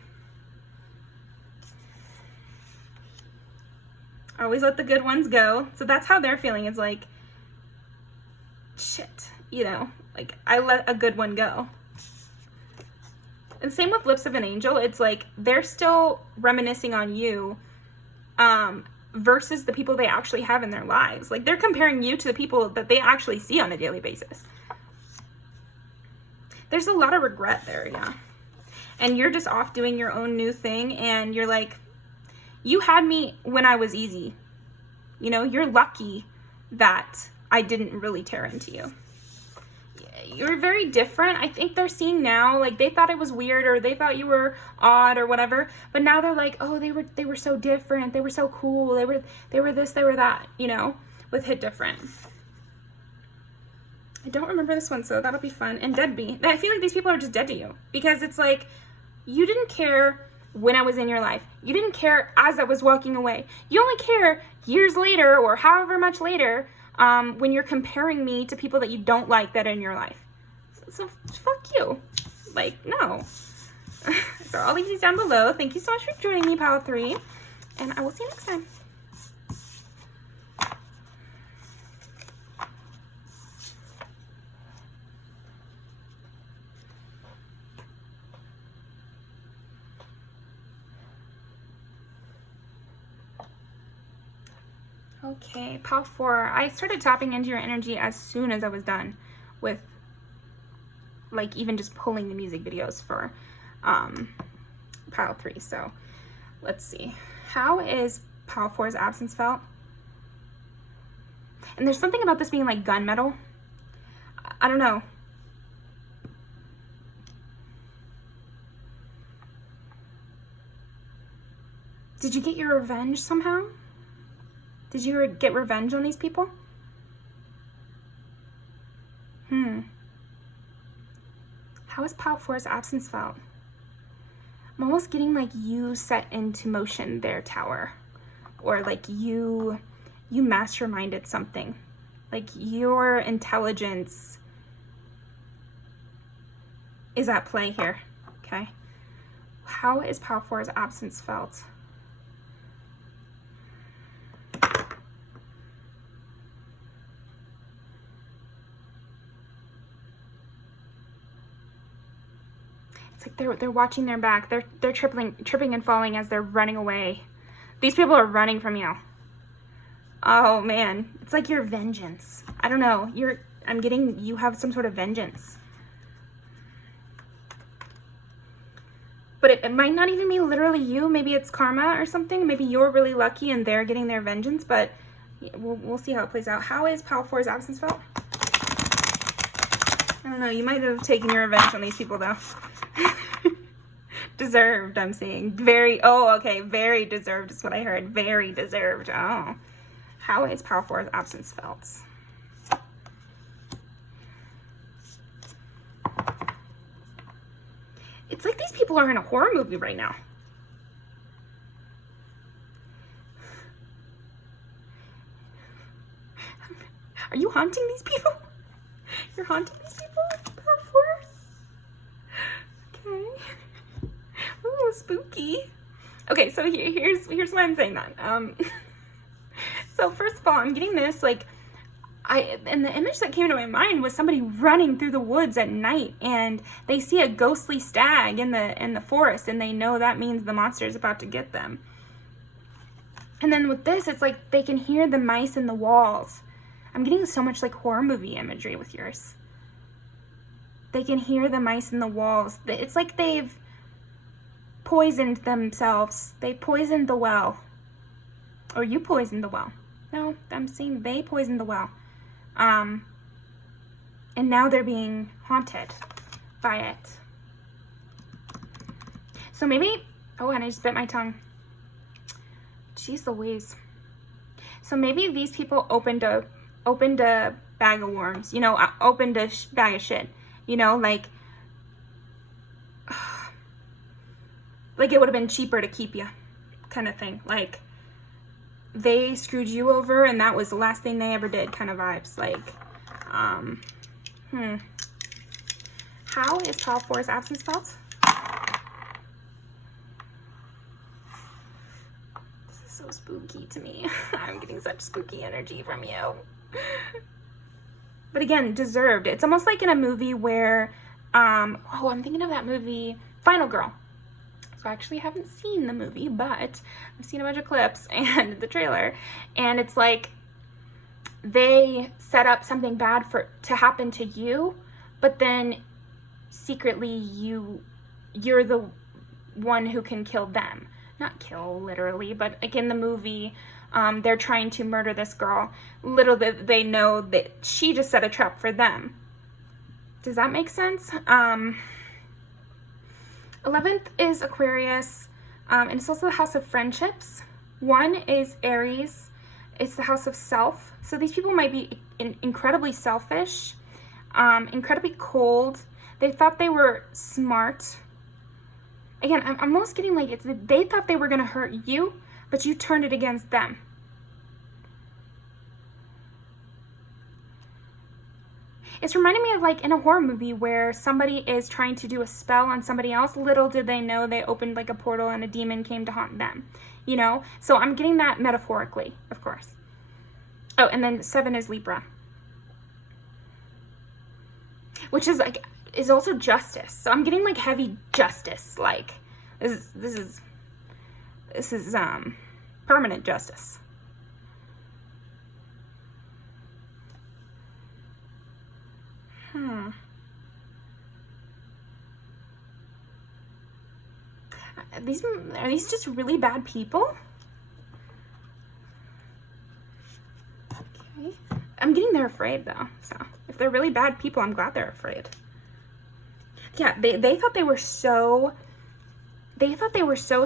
Always let the good ones go. So that's how they're feeling. It's like, shit, you know, like I let a good one go. And same with Lips of an Angel. It's like they're still reminiscing on you versus the people they actually have in their lives. Like, they're comparing you to the people that they actually see on a daily basis. There's a lot of regret there, yeah. And you're just off doing your own new thing, and you're like, you had me when I was easy. You know, you're lucky that I didn't really tear into you. You're very different. I think they're seeing now, like, they thought it was weird or they thought you were odd or whatever, but now they're like, oh, they were so different, they were so cool, they were this, they were that, you know, with Hit Different. I don't remember this one, so that'll be fun. And Deadbeat. I feel like these people are just dead to you because it's like, you didn't care when I was in your life. You didn't care as I was walking away. You only care years later or however much later when you're comparing me to people that you don't like that are in your life. So fuck you. Like, no. So I'll leave these down below. Thank you so much for joining me, pile 3. And I will see you next time. Okay, pile 4. I started tapping into your energy as soon as I was done with, like, even just pulling the music videos for pile 3. So let's see. How is pile 4's absence felt? And there's something about this being like gunmetal. I don't know. Did you get your revenge somehow? Did you get revenge on these people? How is Pile 4's absence felt? I'm almost getting like you set into motion their tower, or like you masterminded something, like your intelligence is at play here. Okay, how is Pile 4's absence felt? It's like they're watching their back. They're tripping and falling as they're running away. These people are running from you. Oh man, it's like your vengeance. I don't know. I'm getting you have some sort of vengeance. But it might not even be literally you. Maybe it's karma or something. Maybe you're really lucky and they're getting their vengeance. But we'll see how it plays out. How is Pile 4's absence felt? I don't know. You might have taken your revenge on these people though. Deserved, I'm seeing. Very deserved is what I heard. Very deserved. Oh. How is Pile 4's absence felt? It's like these people are in a horror movie right now. Are you haunting these people? You're haunting these people? Pile 4? Okay. Ooh, spooky. Okay, so here's why I'm saying that. So first of all, I'm getting this, like, and the image that came to my mind was somebody running through the woods at night, and they see a ghostly stag in the forest, and they know that means the monster is about to get them. And then with this, it's like they can hear the mice in the walls. I'm getting so much like horror movie imagery with yours. They can hear the mice in the walls. It's like they've poisoned themselves. They poisoned the well. Or you poisoned the well. No, I'm saying they poisoned the well. And now they're being haunted by it. So maybe, oh, and I just bit my tongue. Jeez Louise. So maybe these people opened a bag of worms, you know, opened a bag of shit, you know, like it would have been cheaper to keep you, kind of thing. Like, they screwed you over and that was the last thing they ever did, kind of vibes. Like, how is Pile 4's absence felt? This is so spooky to me. I'm getting such spooky energy from you. But again, deserved. It's almost like in a movie where, I'm thinking of that movie, Final Girl. So I actually haven't seen the movie, but I've seen a bunch of clips and the trailer. And it's like they set up something bad to happen to you, but then secretly you're the one who can kill them. Not kill literally, but like in the movie, they're trying to murder this girl. Little did they know that she just set a trap for them. Does that make sense? 11th is Aquarius, and it's also the house of friendships. 1 is Aries. It's the house of self. So these people might be incredibly selfish, incredibly cold. They thought they were smart. Again, I'm almost getting like they thought they were going to hurt you, but you turned it against them. It's reminding me of like in a horror movie where somebody is trying to do a spell on somebody else. Little did they know they opened like a portal and a demon came to haunt them, you know? So I'm getting that metaphorically, of course. Oh, and then 7 is Libra, which is like, is also justice. So I'm getting like heavy justice. Like this is permanent justice. Are these just really bad people? Okay. I'm getting they're afraid though. So if they're really bad people, I'm glad they're afraid. Yeah, they thought they were so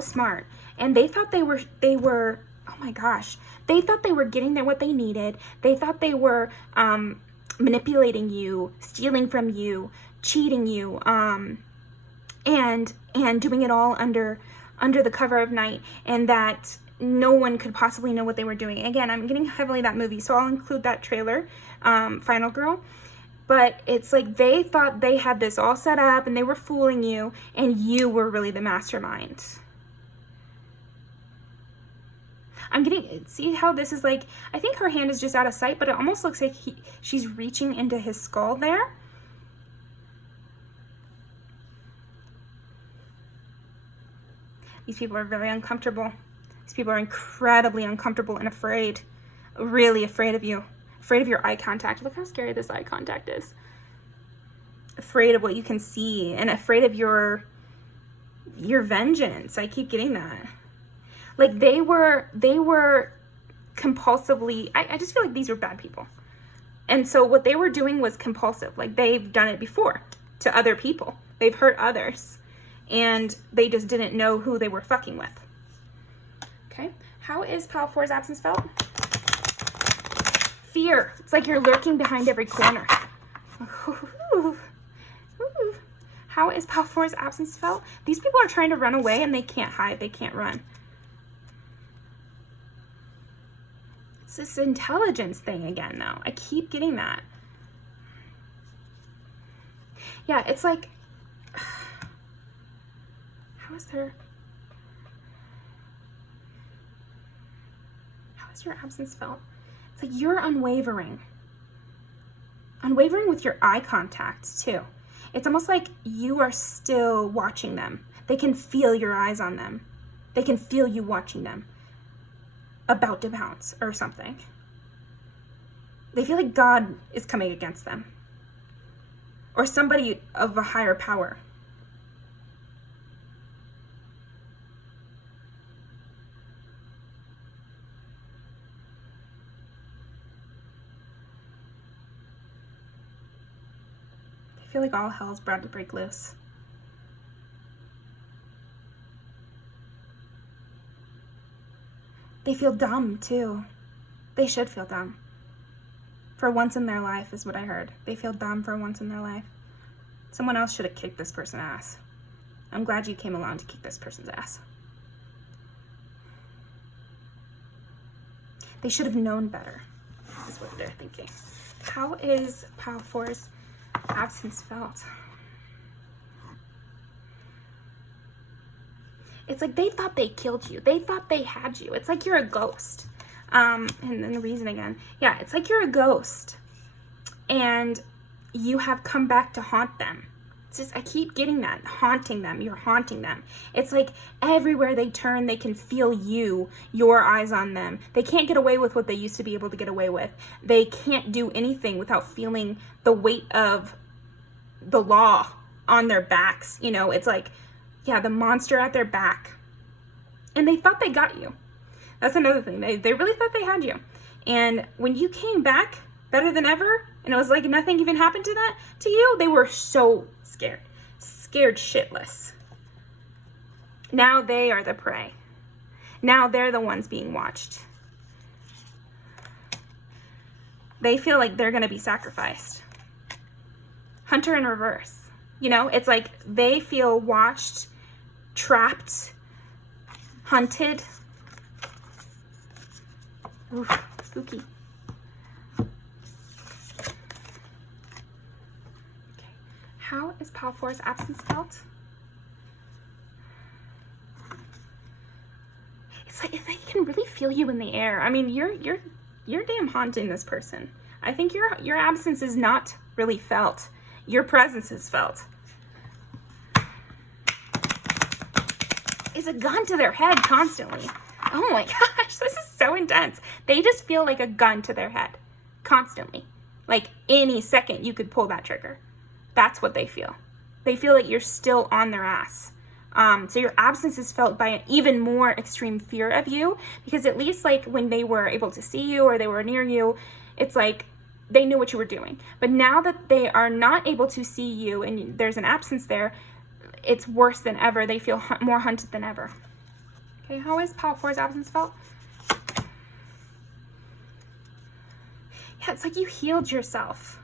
smart, and they thought they were oh my gosh, they thought they were getting what they needed. They thought they were manipulating you, stealing from you, cheating you, and doing it all under the cover of night, and that no one could possibly know what they were doing. Again, I'm getting heavily that movie, so I'll include that trailer, Final Girl. But it's like they thought they had this all set up and they were fooling you, and you were really the mastermind. I'm getting, see how this is like, I think her hand is just out of sight, but it almost looks like she's reaching into his skull there. These people are very uncomfortable. These people are incredibly uncomfortable and afraid, really afraid of you, afraid of your eye contact. Look how scary this eye contact is. Afraid of what you can see and afraid of your vengeance. I keep getting that. Like they were compulsively, I just feel like these were bad people. And so what they were doing was compulsive. Like they've done it before to other people. They've hurt others. And they just didn't know who they were fucking with. Okay, how is Pile 4's absence felt? Fear. It's like you're lurking behind every corner. How is Pile 4's absence felt? These people are trying to run away and they can't hide. They can't run. It's this intelligence thing again, though. I keep getting that. Yeah, it's like... How is your absence felt? It's like you're unwavering. Unwavering with your eye contact, too. It's almost like you are still watching them. They can feel your eyes on them. They can feel you watching them. About to bounce or something. They feel like God is coming against them. Or somebody of a higher power. I feel like all hell's about to break loose. They feel dumb, too. They should feel dumb. For once in their life, is what I heard. They feel dumb for once in their life. Someone else should have kicked this person's ass. I'm glad you came along to kick this person's ass. They should have known better, is what they're thinking. How is Pile 4's absence felt? It's like they thought they killed you. They thought they had you. It's like you're a ghost. And then the reason again. Yeah, it's like you're a ghost. And you have come back to haunt them. It's just, I keep getting that. Haunting them. You're haunting them. It's like everywhere they turn, they can feel you, your eyes on them. They can't get away with what they used to be able to get away with. They can't do anything without feeling the weight of the law on their backs. You know, it's like, yeah, the monster at their back. And they thought they got you. That's another thing. They really thought they had you. And when you came back better than ever, and it was like nothing even happened to you, they were so scared. Scared shitless. Now they are the prey. Now they're the ones being watched. They feel like they're going to be sacrificed. Hunter in reverse. You know, it's like they feel watched, trapped, hunted. Oof, spooky. Okay. How is Pile 4's absence felt? It's like they can really feel you in the air. I mean, you're damn haunting this person. I think your absence is not really felt. Your presence is felt. It's a gun to their head constantly. Oh my gosh, this is so intense. They just feel like a gun to their head constantly. Like any second you could pull that trigger. That's what they feel. They feel like you're still on their ass. So your absence is felt by an even more extreme fear of you, because at least like when they were able to see you or they were near you, it's like they knew what you were doing. But now that they are not able to see you and there's an absence there, it's worse than ever. They feel more hunted than ever. Okay, how is Pile 4's absence felt? Yeah, it's like you healed yourself.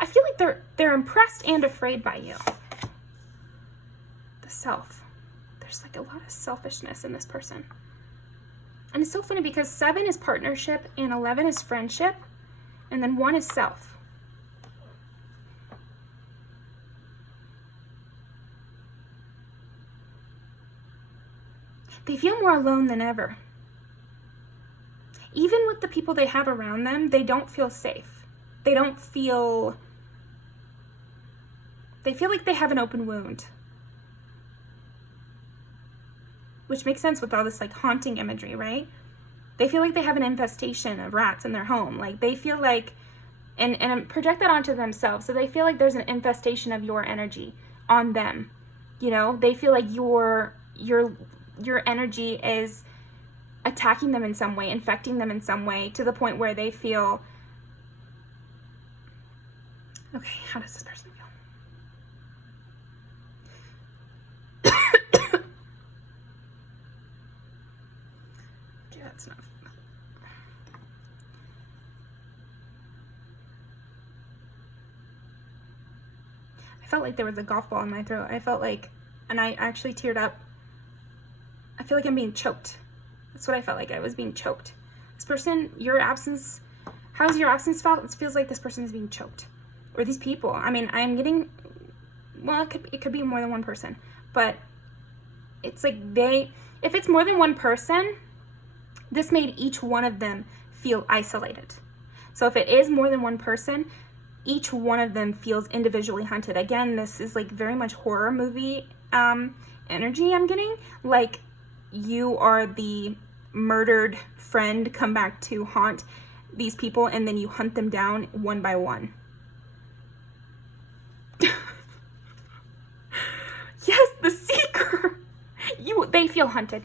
I feel feel like they're impressed and afraid by you. The self. There's like a lot of selfishness in this person. And it's so funny because 7 is partnership and 11 is friendship, and then 1 is self. They feel more alone than ever. Even with the people they have around them, they don't feel safe. They feel like they have an open wound. Which makes sense with all this like haunting imagery, right? They feel like they have an infestation of rats in their home. Like they feel like, and project that onto themselves. So they feel like there's an infestation of your energy on them. You know, they feel like your energy is attacking them in some way, infecting them in some way, to the point where they feel, okay, how does this person feel? That's enough. I felt like there was a golf ball in my throat. I felt like, and I actually teared up. I feel like I'm being choked. That's what I felt like. I was being choked. This person, your absence, how's your absence felt? It feels like this person is being choked. Or these people. I mean, I'm getting, well, it could be more than one person. But it's like if it's more than one person, this made each one of them feel isolated. So if it is more than one person, each one of them feels individually hunted. Again, this is like very much horror movie energy I'm getting. Like you are the murdered friend come back to haunt these people, and then you hunt them down one by one. Yes, the seeker. They feel hunted.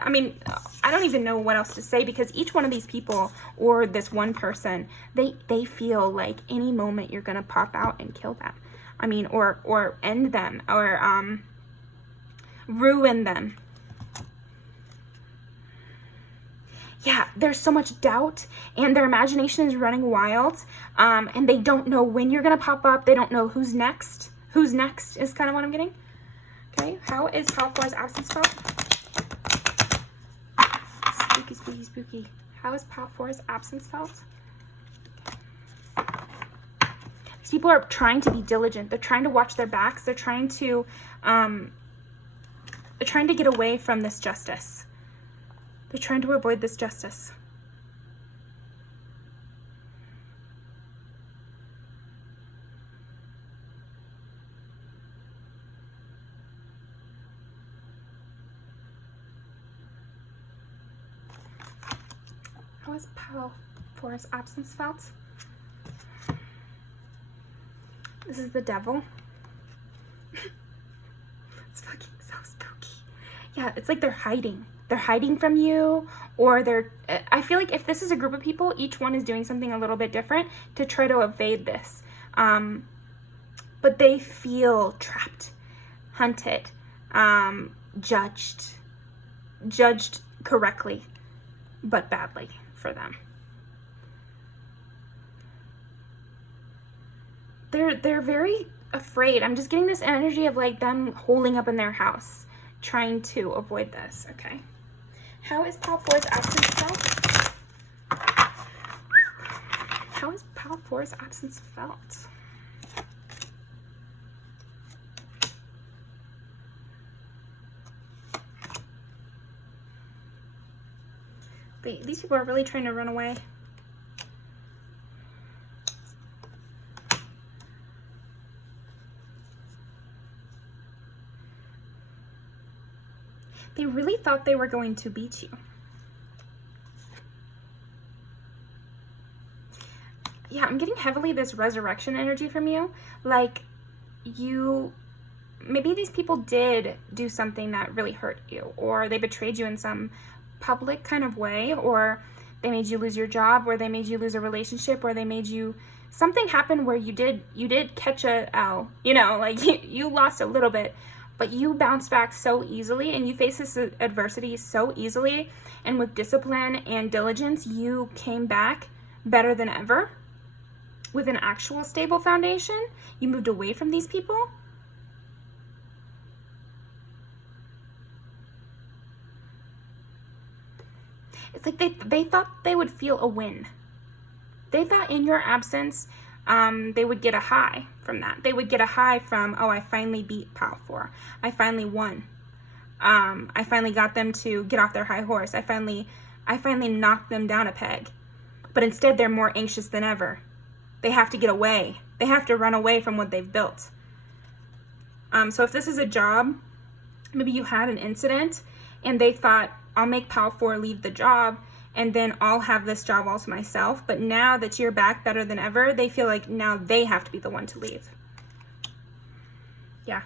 I mean, I don't even know what else to say, because each one of these people, or this one person, they feel like any moment you're gonna pop out and kill them. I mean, or end them, or ruin them. Yeah, there's so much doubt, and their imagination is running wild, and they don't know when you're gonna pop up. They don't know who's next. Who's next is kind of what I'm getting. Okay, how is Pile 4's absence felt? Spooky, spooky, spooky. How is Pile 4's absence felt? These people are trying to be diligent. They're trying to watch their backs. They're trying to get away from this justice. They're trying to avoid this justice. How is Pile 4's absence felt? This is the devil. It's fucking so spooky. Yeah, it's like they're hiding. They're hiding from you, or I feel like if this is a group of people, each one is doing something a little bit different to try to evade this. But they feel trapped, hunted, judged correctly, but badly for them. They're very afraid. I'm just getting this energy of like them holding up in their house, trying to avoid this. Okay. How is Pile 4's absence felt? How is Pile 4's absence felt? These people are really trying to run away. They really thought they were going to beat you. Yeah, I'm getting heavily this resurrection energy from you. Like, maybe these people did do something that really hurt you, or they betrayed you in some public kind of way, or they made you lose your job, or they made you lose a relationship, or they made you, something happened where you did catch a L, you know, like you lost a little bit, but you bounced back so easily, and you faced this adversity so easily, and with discipline and diligence, you came back better than ever. with an actual stable foundation. You moved away from these people. It's like they thought they would feel a win. They thought in your absence, they would get a high from that. They would get a high from, oh, I finally beat Pal 4. I finally won. I finally got them to get off their high horse. I finally knocked them down a peg. But instead, they're more anxious than ever. They have to get away. They have to run away from what they've built. So if this is a job, maybe you had an incident and they thought, I'll make Pal 4 leave the job and then I'll have this job all to myself. But now that you're back better than ever, they feel like now they have to be the one to leave. Yeah.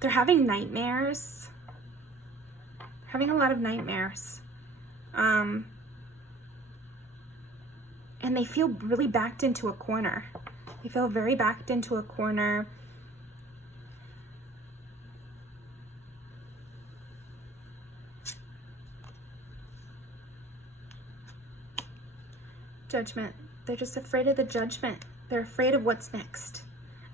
They're having nightmares. Having a lot of nightmares. And they feel really backed into a corner. They feel very backed into a corner. Judgment. They're just afraid of the judgment. They're afraid of what's next.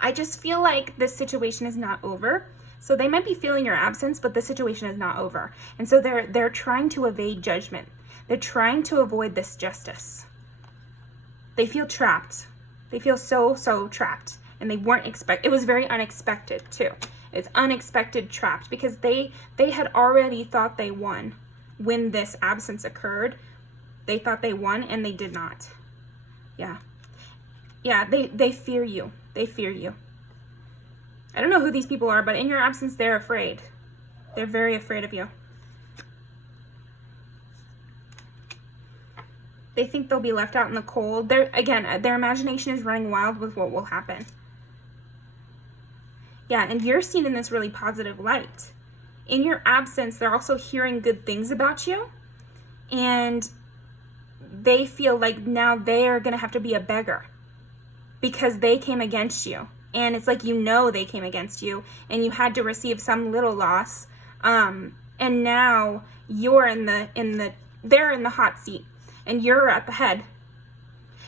I just feel like this situation is not over. So they might be feeling your absence, but the situation is not over. And so they're trying to evade judgment. They're trying to avoid this justice. They feel trapped. They feel so trapped. And they weren't it was very unexpected too. It's unexpected trapped because they had already thought they won when this absence occurred. They thought they won and they did not. Yeah. Yeah, they fear you. They fear you. I don't know who these people are, but in your absence, they're afraid. They're very afraid of you. They think they'll be left out in the cold. Again, their imagination is running wild with what will happen. Yeah, and you're seen in this really positive light. In your absence, they're also hearing good things about you. And they feel like now they are going to have to be a beggar because they came against you. And it's like, they came against you and you had to receive some little loss. And now you're they're in the hot seat and you're at the head.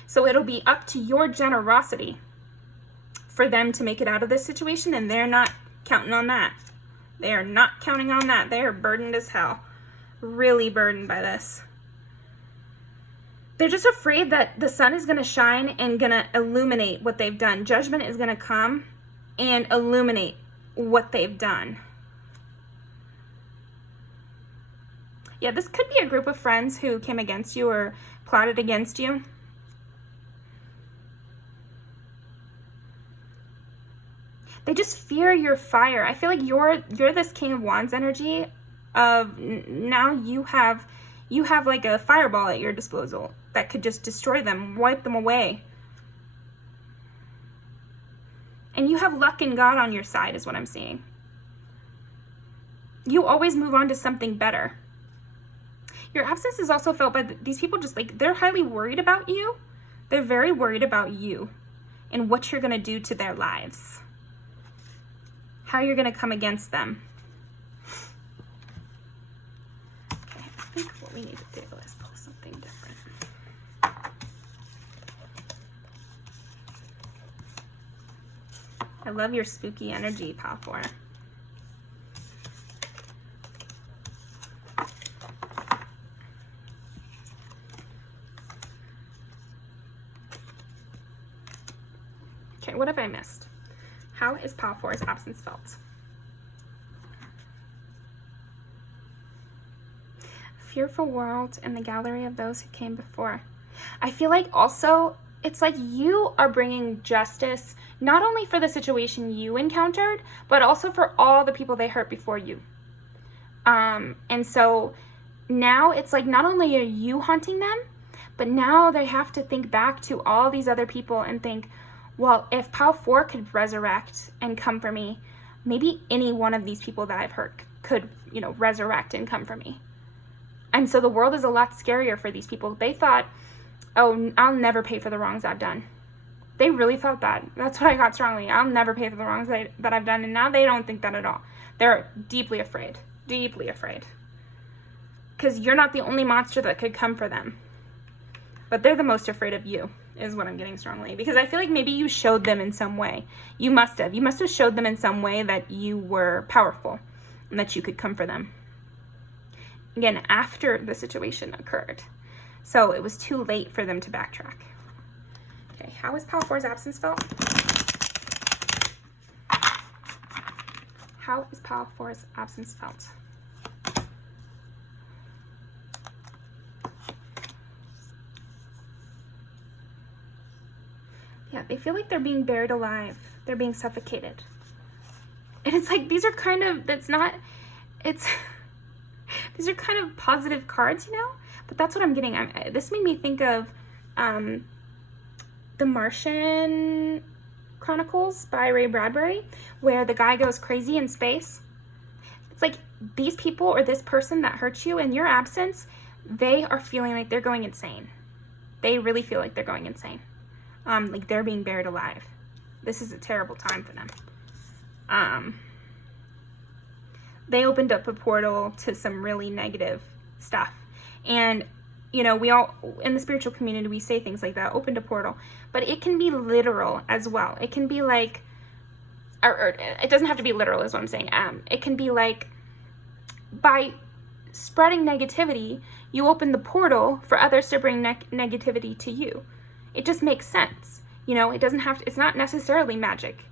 So it'll be up to your generosity for them to make it out of this situation. And they're not counting on that. They are not counting on that. They are burdened as hell. Really burdened by this. They're just afraid that the sun is going to shine and going to illuminate what they've done. Judgment is going to come and illuminate what they've done. Yeah, this could be a group of friends who came against you or plotted against you. They just fear your fire. I feel like you're this King of Wands energy of now you have like a fireball at your disposal that could just destroy them, wipe them away. And you have luck and God on your side is what I'm seeing. You always move on to something better. Your absence is also felt by these people just like, they're highly worried about you. They're very worried about you and what you're going to do to their lives. How you're going to come against them. Okay, I think what we need to do is pull something different. I love your spooky energy, Pal 4. Okay, what have I missed? How is Pal 4's absence felt? Fearful world and the gallery of those who came before. I feel like also it's like you are bringing justice not only for the situation you encountered, but also for all the people they hurt before you. And so now it's like not only are you haunting them, but now they have to think back to all these other people and think, well, if Pal 4 could resurrect and come for me, maybe any one of these people that I've hurt could, resurrect and come for me. And so the world is a lot scarier for these people. They thought, oh, I'll never pay for the wrongs I've done. They really thought that. That's what I got strongly. I'll never pay for the wrongs that I've done. And now they don't think that at all. They're deeply afraid. Deeply afraid. Because you're not the only monster that could come for them. But they're the most afraid of you, is what I'm getting strongly. Because I feel like maybe you showed them in some way. You must have. You must have showed them in some way that you were powerful. And that you could come for them. Again, after the situation occurred. So it was too late for them to backtrack. Okay, how is Pile 4's absence felt? How is Pile 4's absence felt? Yeah, they feel like they're being buried alive. They're being suffocated. And it's like, these are kind of, these are kind of positive cards, you know? But that's what I'm getting. This made me think of The Martian Chronicles by Ray Bradbury, where the guy goes crazy in space. It's like these people or this person that hurts you in your absence, they are feeling like they're going insane. They really feel like they're going insane. Like they're being buried alive. This is a terrible time for them. They opened up a portal to some really negative stuff. And, you know, we all, in the spiritual community, we say things like that, opened a portal. But it can be literal as well. It can be like, or it doesn't have to be literal is what I'm saying. It can be like, by spreading negativity, you open the portal for others to bring negativity to you. It just makes sense. You know, it doesn't have to, it's not necessarily magic.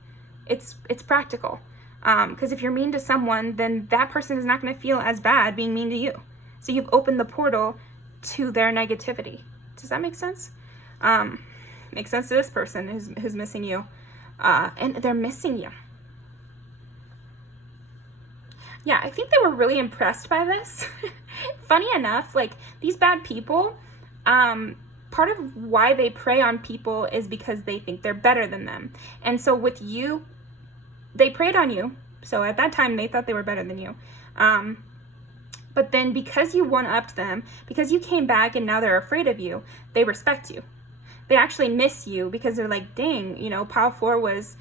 It's practical. Because if you're mean to someone, then that person is not going to feel as bad being mean to you. So you've opened the portal to their negativity. Does that make sense? Makes sense to this person who's missing you. And they're missing you. Yeah, I think they were really impressed by this. Funny enough, like, these bad people, part of why they prey on people is because they think they're better than them. And so with you, they preyed on you. So at that time, they thought they were better than you. But then because you one-upped them, because you came back and now they're afraid of you, they respect you. They actually miss you because they're like, dang, you know, Pile 4 was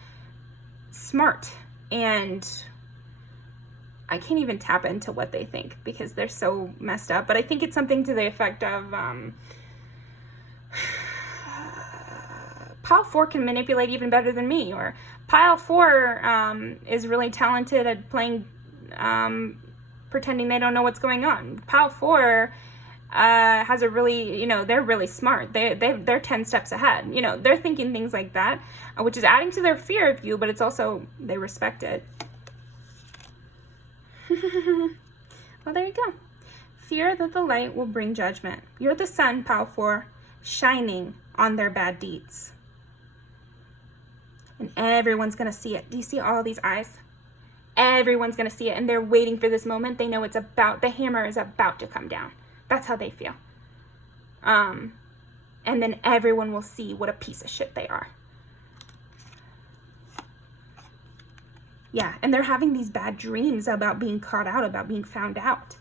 smart. And I can't even tap into what they think because they're so messed up. But I think it's something to the effect of Pile 4 can manipulate even better than me, or Pile 4 is really talented at playing, pretending they don't know what's going on. Pile 4 has a really, you know, they're really smart. They're 10 steps ahead. You know, they're thinking things like that, which is adding to their fear of you, but it's also, they respect it. Well, there you go. Fear that the light will bring judgment. You're the sun, Pile 4, shining on their bad deeds. And everyone's going to see it. Do you see all these eyes? Everyone's going to see it, and they're waiting for this moment. They know it's about, the hammer is about to come down. That's how they feel. And then everyone will see what a piece of shit they are. Yeah, and they're having these bad dreams about being caught out, about being found out.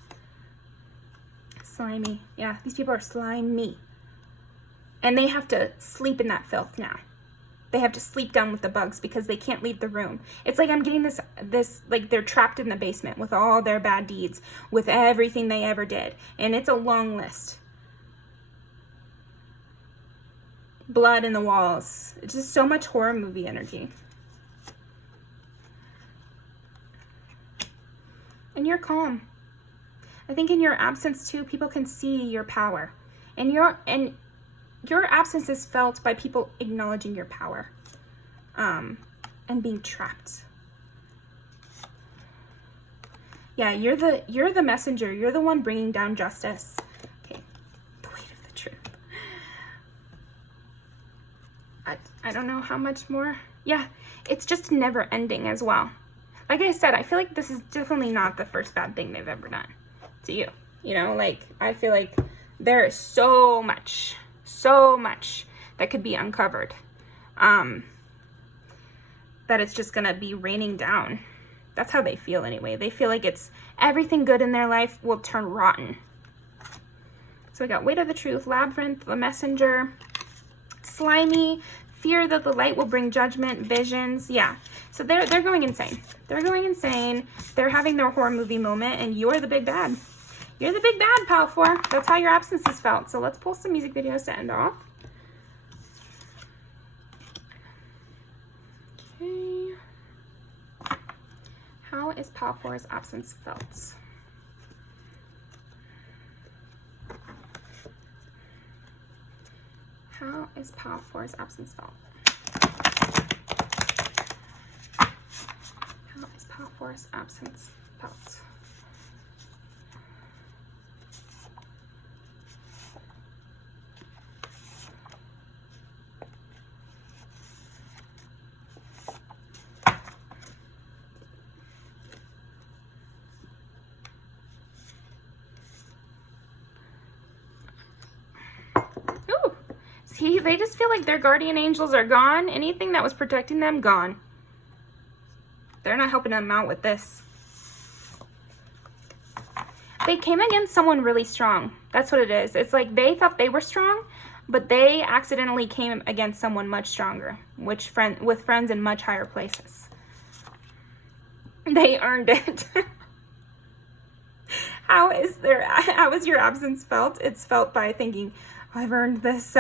Slimy. Yeah, these people are slimy. And they have to sleep in that filth now. They have to sleep down with the bugs because they can't leave the room. It's like I'm getting this like they're trapped in the basement with all their bad deeds, with everything they ever did. And it's a long list. Blood in the walls. It's just so much horror movie energy. And you're calm. I think in your absence too, people can see your power. And your absence is felt by people acknowledging your power, and being trapped. Yeah, you're the messenger. You're the one bringing down justice. Okay, the weight of the truth. I don't know how much more. Yeah, it's just never ending as well. Like I said, I feel like this is definitely not the first bad thing they've ever done to you. You know, like, I feel like there is so much that could be uncovered, that it's just gonna be raining down. That's how they feel anyway. They feel like it's everything good in their life will turn rotten. So we got weight of the truth, labyrinth, the messenger, slimy, Fear that the light will bring judgment, visions. Yeah. So they're going insane. They're going insane. They're having their horror movie moment, and you're the big bad. You're the big bad, Pile 4. That's how your absence is felt. So let's pull some music videos to end off. Okay. How is Pile 4's absence felt? How is Pile 4's absence felt? How is Pile 4's absence felt? See, they just feel like their guardian angels are gone. Anything that was protecting them, gone. They're not helping them out with this. They came against someone really strong. That's what it is. It's like they thought they were strong, but they accidentally came against someone much stronger, with friends in much higher places. They earned it. How is your absence felt? It's felt by thinking, I've earned this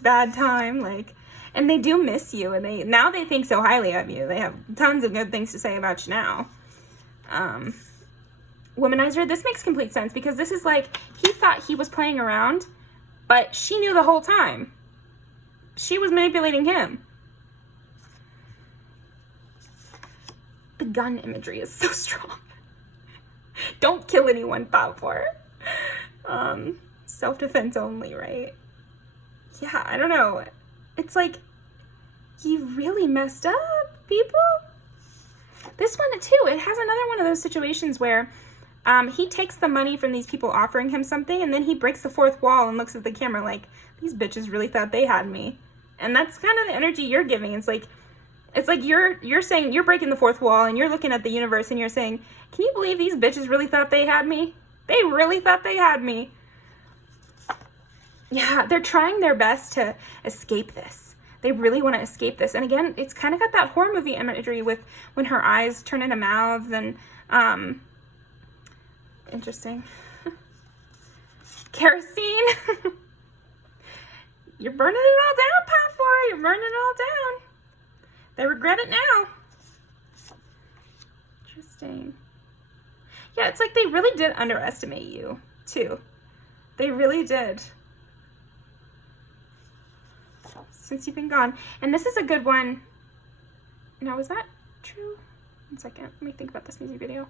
bad time, like, and they do miss you, and now they think so highly of you. They have tons of good things to say about you now. Womanizer, this makes complete sense, because this is like, he thought he was playing around, but she knew the whole time. She was manipulating him. The gun imagery is so strong. Don't kill anyone, Pile 4. Self-defense only, right? Yeah, I don't know. It's like, you really messed up, people. This one, too, it has another one of those situations where he takes the money from these people offering him something, and then he breaks the fourth wall and looks at the camera like, these bitches really thought they had me. And that's kind of the energy you're giving. It's like you're saying, you're breaking the fourth wall, and you're looking at the universe, and you're saying, can you believe these bitches really thought they had me? They really thought they had me. Yeah, they're trying their best to escape this. They really want to escape this. And again, it's kind of got that horror movie imagery with when her eyes turn into mouths and, interesting. Kerosene. You're burning it all down, Pile 4. You're burning it all down. They regret it now. Interesting. Yeah, it's like they really did underestimate you, too. They really did. Since you've been gone. And this is a good one. Now, is that true? 1 second. Let me think about this music video.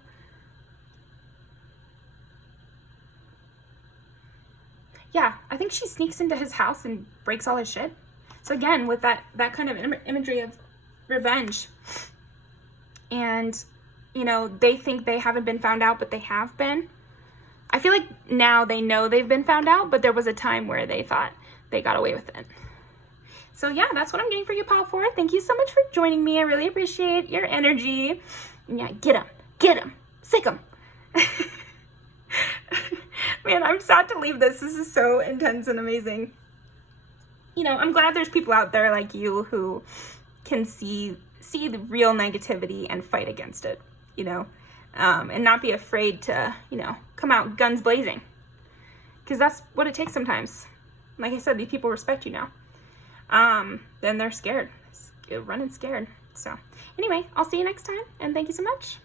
Yeah, I think she sneaks into his house and breaks all his shit. So again, with that kind of imagery of revenge. And, you know, they think they haven't been found out, but they have been. I feel like now they know they've been found out, but there was a time where they thought they got away with it. So yeah, that's what I'm getting for you, Pile 4. Thank you so much for joining me. I really appreciate your energy. And yeah, get him, sick him. Man, I'm sad to leave this. This is so intense and amazing. You know, I'm glad there's people out there like you who can see the real negativity and fight against it, you know, and not be afraid to, you know, come out guns blazing. Because that's what it takes sometimes. Like I said, these people respect you now. Then they're scared, running scared. So anyway, I'll see you next time, and thank you so much.